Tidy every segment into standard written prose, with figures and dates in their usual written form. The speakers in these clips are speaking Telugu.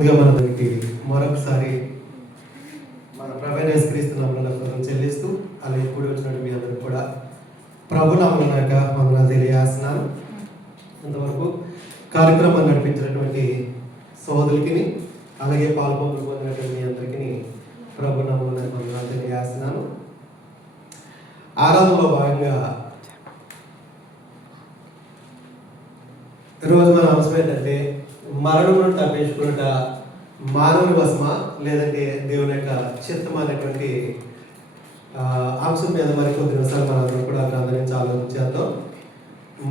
ముందుగా మనకి మరొకసారి మన ప్రభువైన యేసుక్రీస్తు నామమున చెల్లిస్తూ అలాగే కూడి వచ్చినట్టు మీ అందరూ కూడా ప్రభు నామమున వందనాలు తెలియజేస్తున్నాను. ఇంతవరకు కార్యక్రమాన్ని నడిపించినటువంటి సోదరులకి అలాగే పాల్గొంటూ పొందినటువంటి మీ అందరికీ ప్రభు నామమున వందనాలు తెలియజేస్తున్నాను. ఆరాధనలో భాగంగా ఈరోజు మన అంశం ఏంటంటే మరణమును తప్పించుకున్నట మానవుని వశమా లేదంటే దేవుని యొక్క చిత్తం అనేటువంటి అంశం మీద మరి కొద్ది నిమిషాలు మనందరం కూడా గ్రంథాన్ని ఆలోచించేద్దాం.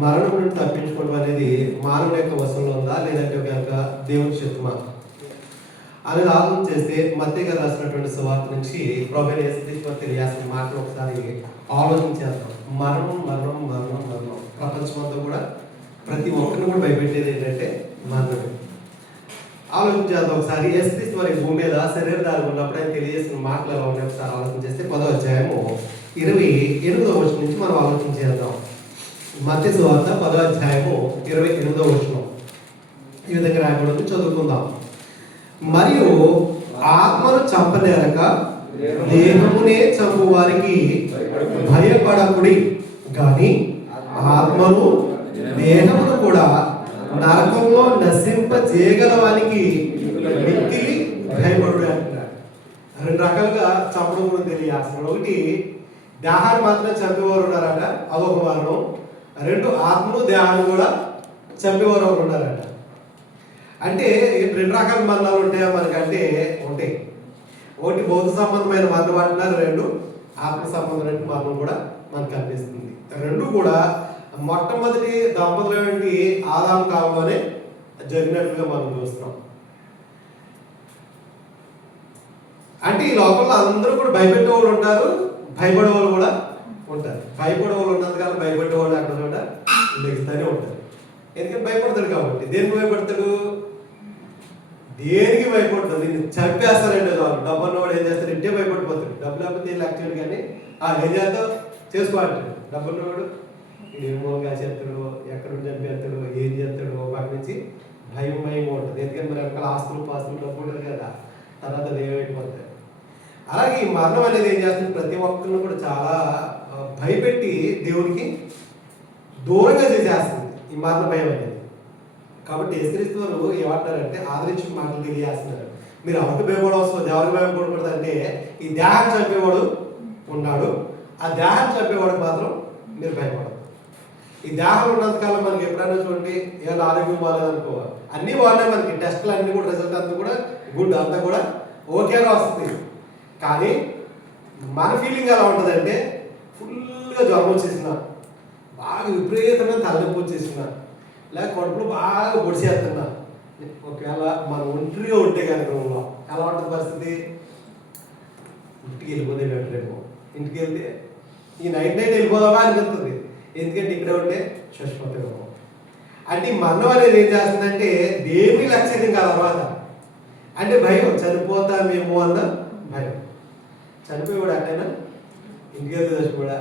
మరణం నుండి తప్పించుకోవడం అనేది మానవుని యొక్క వశంలో ఉందా లేదంటే ఒక యొక్క దేవుని చిత్తమా అనేది ఆలోచన చేస్తే మత్తయి గారు రాసినటువంటి సువార్త నుంచి ప్రభువైన యేసుక్రీస్తు తెలియాల్సిన మాటలు ఒకసారి ఆలోచించేద్దాం. మరణం మరణం మరణం మరణం ప్రపంచమంతా కూడా ప్రతి ఒక్కరిని కూడా భయపెట్టేది ఏంటంటే మరణమే. ఆలోచించేద్దాం ఒకసారి. యేసుక్రీస్తు వారి భూమి మీద శరీరధారి ఉన్నప్పుడు ఆయన తెలియజేసిన మాటలు ఎలా ఉన్నాయి ఒకసారి ఆలోచన చేస్తే 10వ అధ్యాయము 28వ వచనం నుంచి మనం ఆలోచన చేద్దాం. మత్తయి సువార్త 10వ అధ్యాయము 28వ వచనం ఈ విధంగా రాయబడి చదువుకుందాం. మరియు ఆత్మను చంపనేరక దేహమునే చంపు వారికి భయపడకుడి గాని ఆత్మను దేహమును కూడా నరకంలో నశింపజేయగలవానికి మిక్కిలి భయపడు అంటున్నారు. రెండు రకాలుగా చంపడం కూడా తెలియాల్సిన ఒకటి దేహాన్ని మాత్రం చంపేవారు ఉన్నారట, అదొక మరణం. రెండు ఆత్మను దేహాన్ని కూడా చంపేవారు ఒకరు ఉన్నారట. అంటే రెండు రకాల మరణాలు ఉంటాయా మనకంటే ఉంటాయి. ఒకటి భౌతిక సంబంధమైన మరణం అంటున్నారు, రెండు ఆత్మ సంబంధమైన మరణం కూడా మనకు కనిపిస్తుంది. రెండు కూడా మొట్టమొదటి దంపతులు ఆదాము కాలంలోనే జరిగినట్లుగా మనం చూస్తున్నాం. అంటే ఈ లోకంలో అందరూ కూడా భయపెట్టే వాళ్ళు ఉంటారు, భయపడే వాళ్ళు కూడా ఉంటారు. భయపడే వాళ్ళు ఉన్నంత కాలం భయపడే వాళ్ళు అక్కడ కూడా లెగిస్తూనే ఉంటారు. ఎందుకంటే భయపడతాడు కాబట్టి. దేనికి భయపడతాడు? దేనికి భయపడతాడు? దీన్ని చంపేస్తారంటే డబ్బు ఉన్నవాడు ఏం చేస్తాడు? ఇంటే భయపడిపోతాడు. డబ్బు లేకపోతే యాక్చువల్ కానీ ఏం చేస్తావు చేసుకోవాలంటాడు. డబ్బు ఉన్నవాడు ఏమోగా చేస్తాడు, ఎక్కడ చంపేస్తాడు, ఏం చేస్తాడు, వాటి నుంచి భయం ఉంటుంది. ఎందుకంటే మరి అక్కడ ఆస్తులు పాస్తులు డబ్బు ఉంటుంది కదా, తర్వాత ఏమైపోతాయి. అలాగే ఈ మరణం అనేది ఏం చేస్తుంది? ప్రతి ఒక్కరిని కూడా చాలా భయపెట్టి దేవునికి దూరంగా చేసేస్తుంది ఈ మరణ భయం అనేది. కాబట్టి యేసుక్రీస్తు వారు ఏమంటారంటే ఆదరించిన మాటలు తెలియజేస్తున్నారు. మీరు ఎవరికి భయపడవలసిన ఎవరికి భయపడకూడదు అంటే ఈ దేహాన్ని చంపేవాడు ఉన్నాడు, ఆ దేహాన్ని చంపేవాడికి మాత్రం మీరు భయపడదు. ఈ దేహం ఉన్నంతకాలం మనకి ఎప్పుడైనా చూడండి ఏమైనా ఆరోగ్యం బాగాలేదనుకో, అన్నీ బాగున్నాయి, మనకి టెస్టులు అన్నీ కూడా రిజల్ట్ అంతా కూడా గుడ్, అంతా కూడా ఓకేగా వస్తుంది. కానీ మన ఫీలింగ్ ఎలా ఉంటుందంటే ఫుల్గా జ్వరం వచ్చేసిన, బాగా విపరీతమైన తలనొప్పి వచ్చేసిన, లేక కడుపులో బాగా పొడిచేస్తున్నా. ఒకవేళ మనం ఒంటరిగా ఉంటే కనుక ఎలా ఉంటుంది పరిస్థితి? ఇంటికి వెళ్ళిపోతే రేపు ఇంటికి వెళ్తే ఈ నైట్ వెళ్ళిపోదామా అనిపిస్తుంది. ఎందుకంటే ఇక్కడ ఉంటే చచ్చిపోతాం. అంటే ఈ మరణం అనేది ఏం చేస్తుందంటే దేవుని లక్ష్యం కాదు తర్వాత. అంటే భయం, చనిపోతామేమో అన్న భయం. చనిపోయేవాడు అట్టైనా ఇంటికి వెళ్తే చచ్చిపోడా,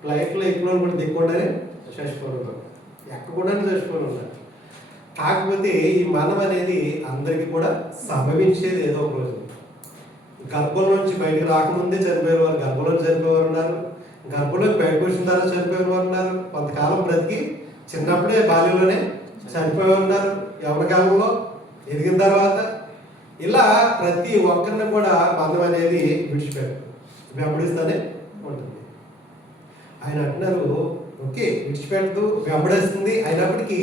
ఫ్లైట్లో ఎక్కువ కూడా దిక్కుండానే చచ్చిపోవడం, ఎక్కకుండానే చచ్చిపోవడం ఉన్నారు. కాకపోతే ఈ మరణం అనేది అందరికీ కూడా సంభవించేది ఏదో ఒక రోజు. గర్భం నుంచి బయటకు రాకముందే చనిపోయేవారు, గర్భంలో చనిపోయేవారు ఉన్నారు, గర్భంలోకి బయటకు వచ్చిన తర్వాత చనిపోయేవారు ఉన్నారు, కొంతకాలం బ్రతికి చిన్నప్పుడే బాల్యంలోనే చనిపోయేవారు ఉన్నారు, యవ్వన కాలంలో ఎదిగిన తర్వాత. ఇలా ప్రతి ఒక్కరిని కూడా మరణం అనేది వెంబడిస్తూనే ఉంటుంది. ఆయన అంటున్నారు, ఓకే విడిచిపెట్టదు, వెంబడిస్తుంది. అయినప్పటికీ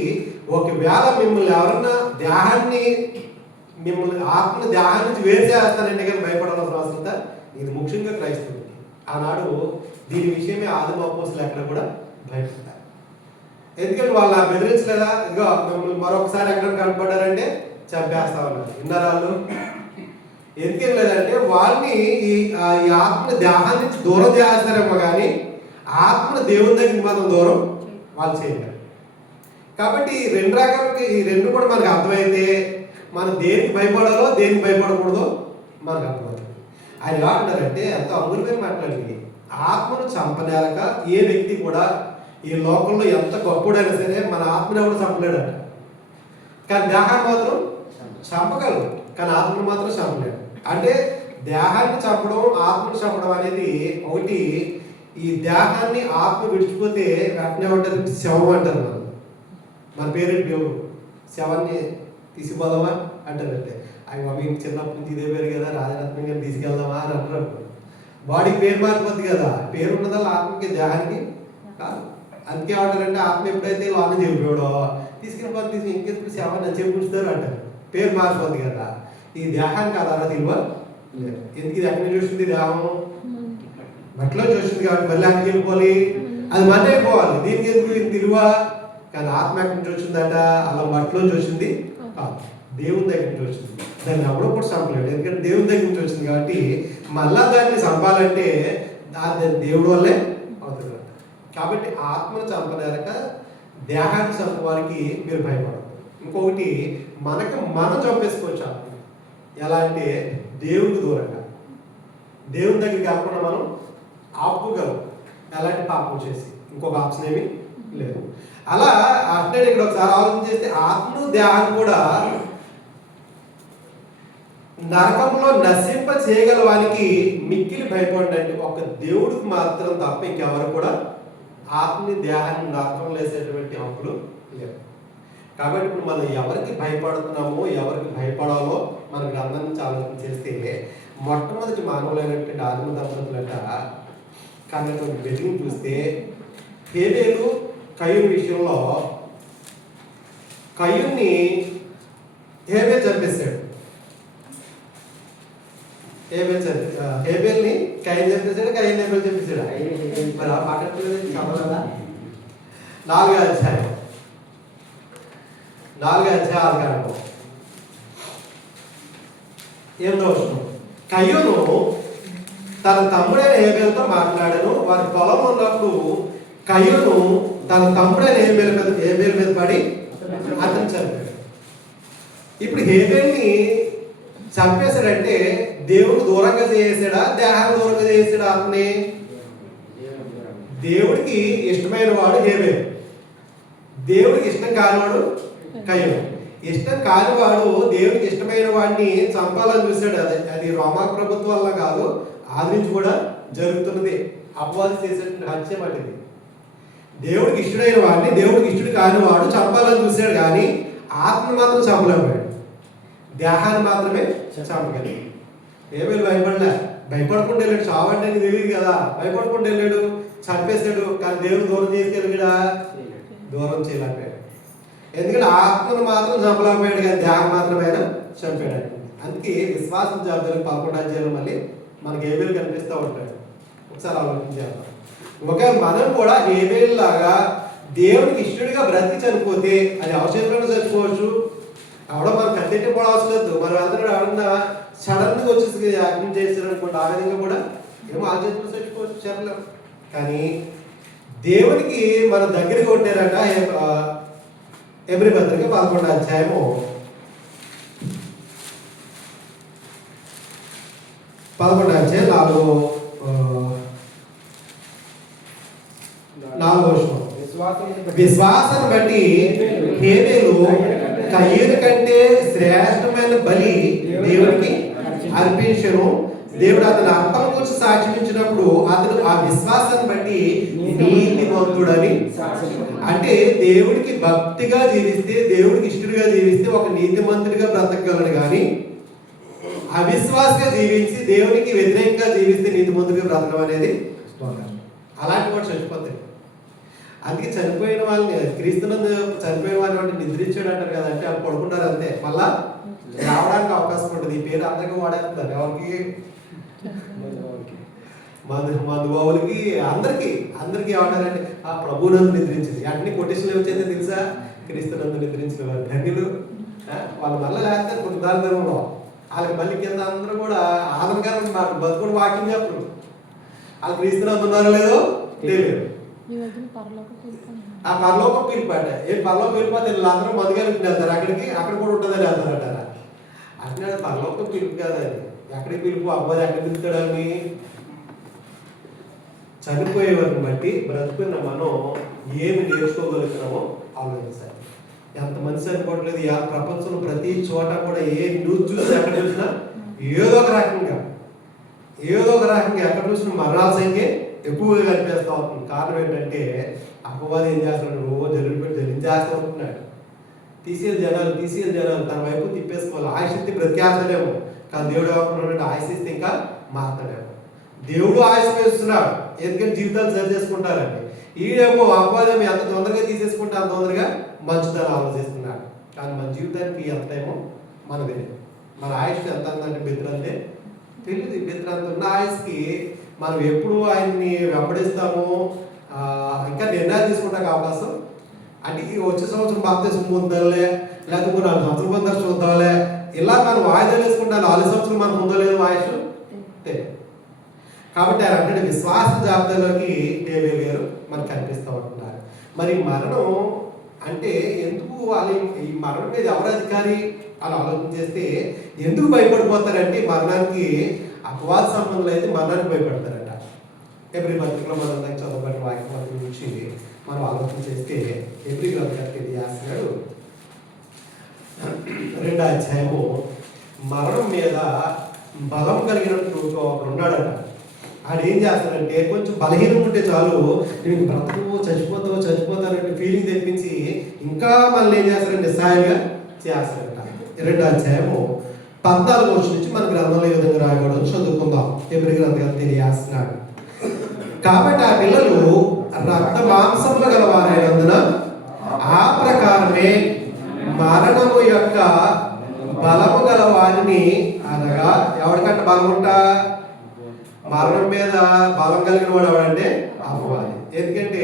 ఒకవేళ మిమ్మల్ని ఎవరన్నా దేహాన్ని మిమ్మల్ని ఆత్మని దేహాన్ని నుంచి వేరు చేస్తానంటే కానీ భయపడాల్సిన అవసరం ఇది ముఖ్యంగా క్రైస్తవులకి. ఆనాడు దీని విషయమే ఆదిమ అపోస్తులు ఎక్కడ కూడా భయపడతారు. ఎందుకంటే వాళ్ళు బెదిరించలేదా? ఇదిగో మిమ్మల్ని మరొకసారి ఎక్కడ కనపడ్డారంటే చంపేస్తామన్నారు. విన్నారాళ్ళు? ఎందుకేం లేదంటే వాళ్ళని ఈ ఆత్మ దేహాన్ని నుంచి దూరం చేస్తారేమో కానీ ఆత్మ దేవుని దగ్గరికి మాత్రం దూరం వాళ్ళు చేయలేరు. కాబట్టి ఈ రెండు రకాలకి ఈ రెండు కూడా మనకు అర్థమైతే మనం దేనికి భయపడాలో దేనికి భయపడకూడదో మనకు అర్థమవుతుంది. ఆయన ఎలా అంటారంటే ఎంతో అమూల్యమైన మాట్లాడింది. ఆత్మను చంపనేరక ఏ వ్యక్తి కూడా ఈ లోకంలో ఎంత గొప్పడైనా సరే మన ఆత్మని ఎవరు చంపలేడట, కానీ దేహాన్ని మాత్రం చంపగలరు. కానీ ఆత్మను మాత్రం చంపలేడు. అంటే దేహాన్ని చంపడం ఆత్మను చంపడం అనేది ఒకటి. ఈ దేహాన్ని ఆత్మ విడిచిపోతే వెంటనే ఉంటుంది శవం అంటారు. మన పేరెంట్ దేవుడు శవాన్ని తీసుకుపోదామా అంటారు. అంటే అవి మీకు చిన్నప్పటి నుంచి ఇదే పేరు కదా, రాజరత్నం గారిని తీసుకెళ్దామా అని అంటారు. బాడీకి పేరు మారిపోద్ది కదా, పేరు ఉన్నదల్లా ఆత్మకి దేహానికి కాదు. అందుకే ఏమంటారంటే ఆత్మ ఎప్పుడైతే లోన చెప్పాడో తీసుకుని పోతే ఇంకెప్పుడు శవాన్ని చెప్పుకుంటారు అంటారు. పేరు మారిపోద్ది కదా. ఈ దేహానికి ఆధారాలు ఇవ్వ ఎందుకు ఇది ఎక్కడి నుంచి చూస్తుంది? దేహం మట్టిలో చూస్తుంది కాబట్టి మళ్ళీ అక్కడికి వెళ్ళిపోవాలి, అది మళ్ళీ అయిపోవాలి. దీనికి ఎందుకు ఇది విలువ? కానీ ఆత్మ ఎక్కడి నుంచి వచ్చిందట? అలా మట్టిలో చూసింది కాదు, దేవుని దగ్గర నుంచి వచ్చింది. దాన్ని ఎవడో కూడా చంపలేడు, ఎందుకంటే దేవుని దగ్గర నుంచి వచ్చింది కాబట్టి. మళ్ళా దాన్ని చంపాలంటే దేవుడి వల్లే అవుతుంది. కాబట్టి ఆత్మను చంపలేక దేహాన్ని చంపడానికి మీరు భయపడదు. ఇంకొకటి, మనం చంపేసుకోవచ్చు ఆత్మ. ఎలా అంటే దేవుడికి దూరంగా, దేవుని దగ్గరికి కాకుండా మనం ఆపుకోగలం ఎలాంటి పాపం చేసి. ఇంకొక ఆప్షన్ ఏమీ లేదు. అలా అంటే ఇక్కడ ఒకసారి ఆలోచన చేస్తే ఆత్మ దేహాన్ని కూడా నరకంలో నశింప చేయగల వానికి మిక్కిలి భయపడండి. ఒక దేవుడికి మాత్రం తప్ప ఇంకెవరు కూడా ఆత్మని దేహాన్ని నరకంలో వేసేటువంటి హక్కులు లేవు. కాబట్టి ఇప్పుడు మనం ఎవరికి భయపడుతున్నామో, ఎవరికి భయపడాలో మన గ్రంథం నుంచి ఆలోచన చేస్తే, మొట్టమొదటి మానవులైనటువంటి ఆదిమ దంపతులట కన్నటువంటి బిడ్డను చూస్తే, హేబేలు కయ్యూను విషయంలో కయ్యూన్ని హేబేలు చంపేశాడు. హేబేల్ని కయ్యూను చంపేశాడు, కయ్యూను హేబేలు చంపేశాడు. మరి ఆ మాట చదవదా? 4వ అధ్యాయం 8వ వచనం. కయ్యూను తన తమ్ముడైన హేబేలుతో మాట్లాడాను. వారి పొలం ఉన్నప్పుడు కయ్యూను తన తమ్ముడైన హేబేలు మీద పడి అతను చంపాడు. ఇప్పుడు హేబేల్ని చంపేశాడంటే దేవుడు దూరంగా చేసాడా, దేహాన్ని దూరంగా చేసాడా? ఆత్మని దేవుడికి ఇష్టమైన వాడు హేబేలు, దేవుడికి ఇష్టం కానివాడు కయ్యూను. ఇష్టం కానివాడు దేవుడికి ఇష్టమైన వాడిని చంపాలని చూశాడు. అది రోమా ప్రభుత్వం వల్ల కాదు, ఆది నుంచి కూడా జరుగుతున్నది. అపవాది చేసేటువంటి హత్య పట్టింది. దేవుడికి ఇష్టమైన వాడిని దేవుడికి ఇష్టడు కానివాడు చంపాలని చూశాడు, కానీ ఆత్మ మాత్రం చంపలేకపోయాడు, దేహాన్ని మాత్రమే చంపగలి. హేబేలు భయపడకుండా వెళ్ళాడు. చావంటే నీకు తెలియదు కదా, భయపడకుండా వెళ్ళాడు, చంపేశాడు. కానీ దేవుడు దూరం చేసుకెళ్ళాడా? దూరం చేయలేకపోయాడు. ఎందుకంటే ఆత్మను మాత్రం చంపలేకపోయాడు, కానీ దేహం మాత్రమే చంపాడు. అందుకే విశ్వాసం జాబితాలు 11వ అధ్యాయంలో మళ్ళీ మనకి హేబేలు కనిపిస్తూ ఉంటాడు. ఒకసారి ఆలోచించాలి. ఒకవేళ మనం కూడా హేబేలు లాగా దేవుడికి ఇష్టడిగా బ్రతికి చనిపోతే, అది అవసరంలో చచ్చిపోవచ్చు, ఎవడో మనం కట్టెట్టి కూడా అవసరం లేదు. మనం అందరూ ఎవరన్నా సడన్గా వచ్చేసి యాక్టింగ్ చేస్తారు అనుకోండి, ఆ విధంగా కూడా ఏమో ఆ చేతులు చచ్చిపోవచ్చు, చెప్పలేం. కానీ దేవునికి మన దగ్గరికి కొట్టారట. హెబ్రీ పత్రిక 11వ అధ్యాయము 4వ వచనం. విశ్వాసాన్ని బట్టి హేబేలు కయ్యూను కంటే శ్రేష్టమైన బలి దేవునికి అర్పించెను. దేవుడు అతని అర్థం గురించి సాక్ష్యం ఇచ్చినప్పుడు అతను ఆ విశ్వాసాన్ని బట్టి నీతిమంతుడని. అంటే దేవుడికి భక్తిగా జీవిస్తే, దేవుడికి ఇష్టడుగా జీవిస్తే ఒక నీతిమంతుడిగా బ్రతకగలడు, కానీ అవిశ్వాసంగా జీవించి దేవునికి వ్యతిరేకంగా జీవిస్తే నీతిమంతుడిగా బ్రతకడం అనేది అలాంటి వాడు చచ్చిపోతాడు. అందుకే చనిపోయిన వాళ్ళని, క్రీస్తునందు చనిపోయిన వాళ్ళని నిద్రించాడు అంటారు కదా, అంటే వాళ్ళు పడుకుంటారు అంతే, మళ్ళా రావడానికి అవకాశం ఉంటుంది. ఈ పేరు అందరికీ వాడేస్తారు, ఎవరికి? మధుబావులకి, అందరికీ ఏమంటారంటే ఆ ప్రభునందు నిద్రించింది. అన్ని కొటేషన్లు వచ్చేది తెలుసా? క్రీస్తునందు నిద్రించిన వారు ధన్యులు. వాళ్ళు మళ్ళీ లేస్తారు కొన్ని దారుణంలో, వాళ్ళకి మళ్ళీ కింద అందరూ కూడా ఆనందకరంగా నాకు బతుకుడు వాక్యం చెప్పరు. వాళ్ళు క్రీస్తునందు ఉన్నారో లేదో తెలియదు. ఆ పరలోకం పిలిపాట. పరలోకం పిలిపోతే వీళ్ళందరూ మధుగారికి వెళ్తారు, అక్కడ కూడా ఉంటుందని వెళ్తారంటారా? అంటే పరలోకం పిలుపు కాదు అది. ఎక్కడికి పిలుపు? అబ్బాయి ఎక్కడ పిలుస్తాడని? చనిపోయేవారిని బట్టి బ్రతుకున్న మనం ఏమి నేర్చుకోగలుగుతున్నామో ఆలోచించాలి. ఎంతమంది సరిపోవట్లేదు. ఈ ప్రపంచంలో ప్రతి చోట కూడా ఏ న్యూస్ చూసినా ఎక్కడ చూసినా ఏదో ఒక రకంగా ఎక్కడ చూసిన మరణాల సంఖ్య ఎక్కువగా కనిపిస్తూ ఉంటుంది. కారణం ఏంటంటే అపవాది ఏం చేస్తున్నాడు, రోజు జలించేస్తూ ఉంటున్నాడు. తీసేది జనాలు తన వైపు తిప్పేసుకోవాలి. ఆశిస్తే బ్రతికేస్తాడేమో, కానీ దేవుడు ఏమనుకున్నాడు, ఆశిస్తే ఇంకా మారుతాడేమో. దేవుడు ఆశ వేస్తున్నాడు, ఎందుకంటే జీవితాలు సరి చేసుకుంటారండి. ఈడేమో అపవాదం ఎంత తొందరగా తీసేసుకుంటే అంత తొందరగా మంచిదని ఆలోచిస్తున్నాడు. కానీ మన జీవితానికి ఎంత టైమో మనకు తెలియదు. మన ఆయుష్ ఎంత అందంటే బెదిరంతే తెలియదు. బెదిరంత ఉన్న ఆయుష్కి మనం ఎప్పుడు ఆయన్ని వెంబడిస్తామో ఇంకా నిర్ణయాలు తీసుకుంటానికి అవకాశం. అంటే వచ్చే సంవత్సరం బాప్తిసం పొందాలే, లేకపోతే 4 సంవత్సరాల పొందాలి చూద్దాంలే, ఇలా మనం వాయిదాలు వేసుకుంటాను. 4 సంవత్సరాలు మనం పొందలేదు ఆయుష్ తెలియదు. కాబట్టి ఆయన అంటే విశ్వాస జాబితాలోకి డేవిడ్ గారు మనకు కనిపిస్తూ ఉంటున్నారు. మరి మరణం అంటే ఎందుకు వాళ్ళు ఈ మరణం మీద ఎవరు అధికారి అని ఆలోచన చేస్తే ఎందుకు భయపడిపోతారంటే మరణానికి అపవాద సంబంధంలో అయితే మరణానికి భయపడతారట. ఎబ్రీ పత్రికలో మనం చదవబడిన వాక్యం గురించి మనం ఆలోచన చేస్తే ఎబ్రీ గ్రంథానికి తెలియజేస్తున్నాడు 2వ అధ్యాయము మరణం మీద బలం కలిగినట్టు ఒకడు ఉన్నాడట. ఆడు ఏం చేస్తాడంటే కొంచెం బలహీనం ఉంటే చాలు, నేను బ్రతకు చచ్చిపోతానంటే ఫీలింగ్ తెప్పించి ఇంకా మళ్ళీ ఏం చేస్తారంటే సాయంగా చేస్తాడట. 2వ అధ్యాయము 14వ వచనం నుంచి మన గ్రంథంలో ఏ విధంగా రాయబడో చదువుకుందాం. ఎబ్రీ గ్రంథం తెలియజేస్తున్నాడు. కాబట్టి ఆ పిల్లలు రక్త మాంసములు గలవారైనందున ఆ ప్రకారమే మరణము యొక్క బలము గల వారిని, అనగా ఎవరికంటే బలం ఉంటా, మరణం మీద బలం కలిగిన వాడు ఎవడంటే అపవాది. ఎందుకంటే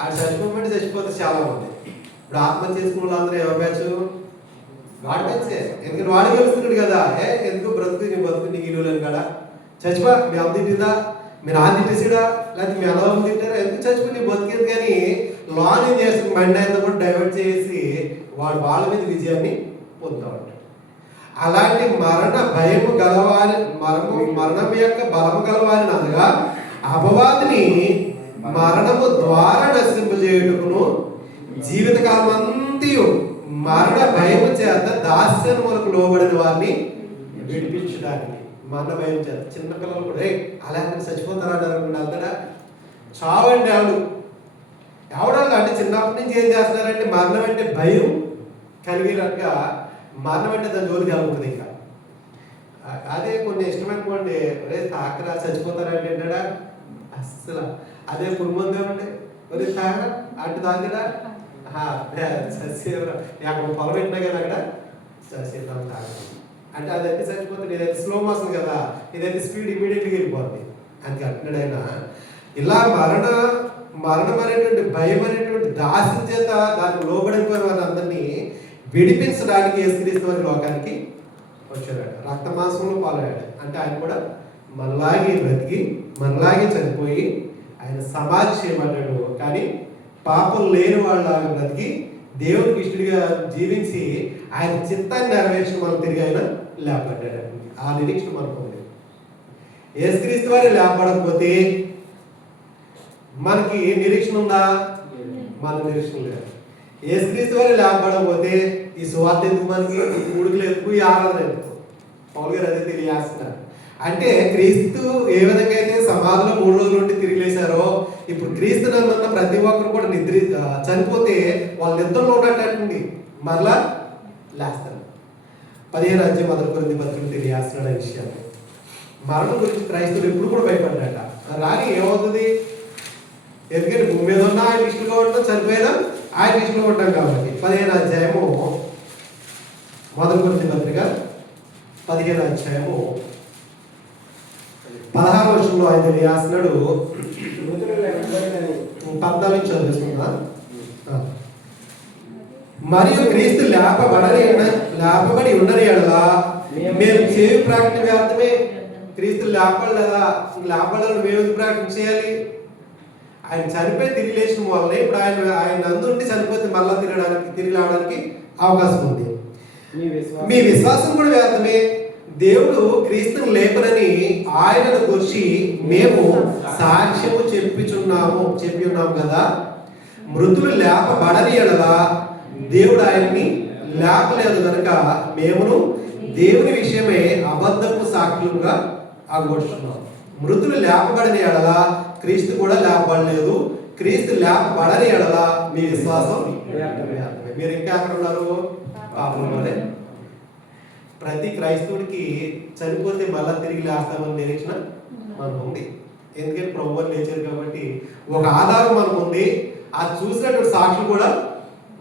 ఆ చచ్చిపోతే చాలా మంది. ఇప్పుడు ఆత్మహత్య చేసుకున్న వాళ్ళందరూ ఎవరు బ్యాచ్? వాడి బ్యాచే. ఎందుకంటే వాడు గెలుస్తున్నాడు కదా. ఎందుకు బ్రతుకు నీకు ఇల్లు కదా, చచ్చిపో, మీ అమ్మ తిట్టిందా, మీ నాన్న తిట్టేసిడా, లేకపోతే మీ అన్నదమ్మ తిట్టారా, ఎందుకు చచ్చిపో, నీ బతికేది. కానీ లాన్ ఏం చేస్తుంది, మైండ్ అంతా కూడా డైవర్ట్ చేసి వాడు వాళ్ళ మీద విజయాన్ని పొందుతూ ఉంటాడు. అలాంటి మరణ భయము గలవారి మరణం యొక్క బలము గలవారిని, అనగా అపవాదిని మరణము ద్వారా నశింపజేయుటకును జీవితకాలం అంతయు మరణ భయము చేత దాస్యములకు లోబడిన వారిని విడిపించడానికి. మరణ భయం చేత చిన్నపిల్లలు కూడా అలా చచ్చిపోతారని అంతటా చావండి ఎవడాలి అంటే చిన్నప్పటి నుంచి ఏం చేస్తున్నారంటే మరణం అంటే భయం కలిగినట్టుగా, మరణం అంటే దాని జోలికి వెళ్ళకూడదు. ఇంకా అదే కొన్ని ఇష్టమనుకోండి, ఒరే తాకరా చచ్చిపోతారంటే ఏంటాడా అస్సలు. అదే పురుమంది ఏమంటే ఒరే తాగరా అటు తాగరా ససేవరా అక్కడ పొలం పెట్టినా కదా అక్కడ ససేవరా తాగరా అంటే అదైతే చచ్చిపోతుంది. ఇదైతే స్లో మోషన్ కదా, ఇదైతే స్పీడ్ ఇమీడియట్గా వెళ్ళిపోతుంది. అందుకే అంటున్నాడైనా ఇలా మరణం అనేటువంటి భయం అనేటువంటి దాసి చేత దానికి లోబడిపోయిన వారందరినీ విడిపించడానికి యేసుక్రీస్తు వారి లోకానికి వచ్చాడు. రక్త మాంసంలో పాలయ్యాడు. అంటే ఆయన కూడా మనలాగే బ్రతికి మనలాగే చనిపోయి ఆయన సమాధి చేయబడ్డాడు. కానీ పాపం లేని వాళ్ళలాగా బ్రతికి దేవునికి ఇష్టడిగా జీవించి ఆయన చిత్తాన్ని నెరవేర్చి మనం తిరిగి ఆయన లేపడ్డాడు. ఆ నిరీక్షణ మనకు ఉంది. యేసుక్రీస్తు వారి లేపడకపోతే మనకి నిరీక్షణ ఉందా? మన నిరీక్షణ లేదు. యేసుక్రీస్తు వారి లేపడకపోతే ఈ సువార్త ఎందుకు, మనకి ఉడుకులు ఎక్కువ, ఈ ఆరాధన ఎందుకు? పౌలు గారు అదే తెలియజేస్తున్నారు. అంటే క్రీస్తు ఏ విధంగా అయితే సమాధిలో 3 రోజుల నుండి తిరిగి లేచారో, ఇప్పుడు క్రీస్తు నందున్న ప్రతి ఒక్కరు కూడా చనిపోతే వాళ్ళ నిద్రలో ఉన్నట్టు మరలా లేస్తారు. 15వ అధ్యాయం 1 కొరింథీ పత్రిక తెలియజేస్తున్నాడు ఆ విషయాన్ని. మరణం గురించి క్రైస్తవులు ఎప్పుడు కూడా భయపడ్డాట. రాని ఏమవుతుంది, ఎందుకంటే భూమి మీద ఉన్న ఆయన ఇష్టంగా ఉంటాం, చనిపోయినా ఆయన ఇష్టంగా ఉంటాం కాబట్టి. 15వ అధ్యాయము 1 కొరింథీ పత్రిక 15వ అధ్యాయము 16వ వచనంలో ఆయన తెలియజేస్తున్నాడు. 14 చదువుతుందా? మరియు క్రీస్తు లేపబడి ఉండని ఎడలా మేము చేయి ప్రకటన వ్యర్థమే. క్రీస్తు లేపడలేదా, లేపడాలని మేము ప్రకటన చేయాలి. ఆయన చనిపోయి తిరిగి లేచిన వల్ల ఇప్పుడు ఆయన నందుండి చనిపోతే మళ్ళా తిరిగి రావడానికి అవకాశం ఉంది. మీ విశ్వాసం కూడా వ్యర్థమే. దేవుడు క్రీస్తుని లేపనని ఆయనను గురించి మేము సాక్ష్యము చెప్పి ఉన్నాము కదా. మృతులు లేపబడని ఎడలా దేవుడు ఆయన్ని లేపలేదు కనుక మేమును దేవుని విషయమే అబద్ధపు సాక్షులుగా అగొడుచున్నాం. మృతులు లేపబడిన ఎడల క్రీస్తు కూడా లేపబడలేదు. క్రీస్తు లేపబడని ఎడల మీ విశ్వాసం మీరు ఇంకా ఎక్కడ ఉన్నారు? పాపంలోనే. ప్రతి క్రైస్తవుడికి చనిపోతే మళ్ళా తిరిగి లేస్తామని నిరీక్షణ మనకు ఉంది. ఎందుకంటే ప్రభువులు లేచారు కాబట్టి ఒక ఆధారం మనకు ఉంది. అది చూసినటువంటి సాక్షులు కూడా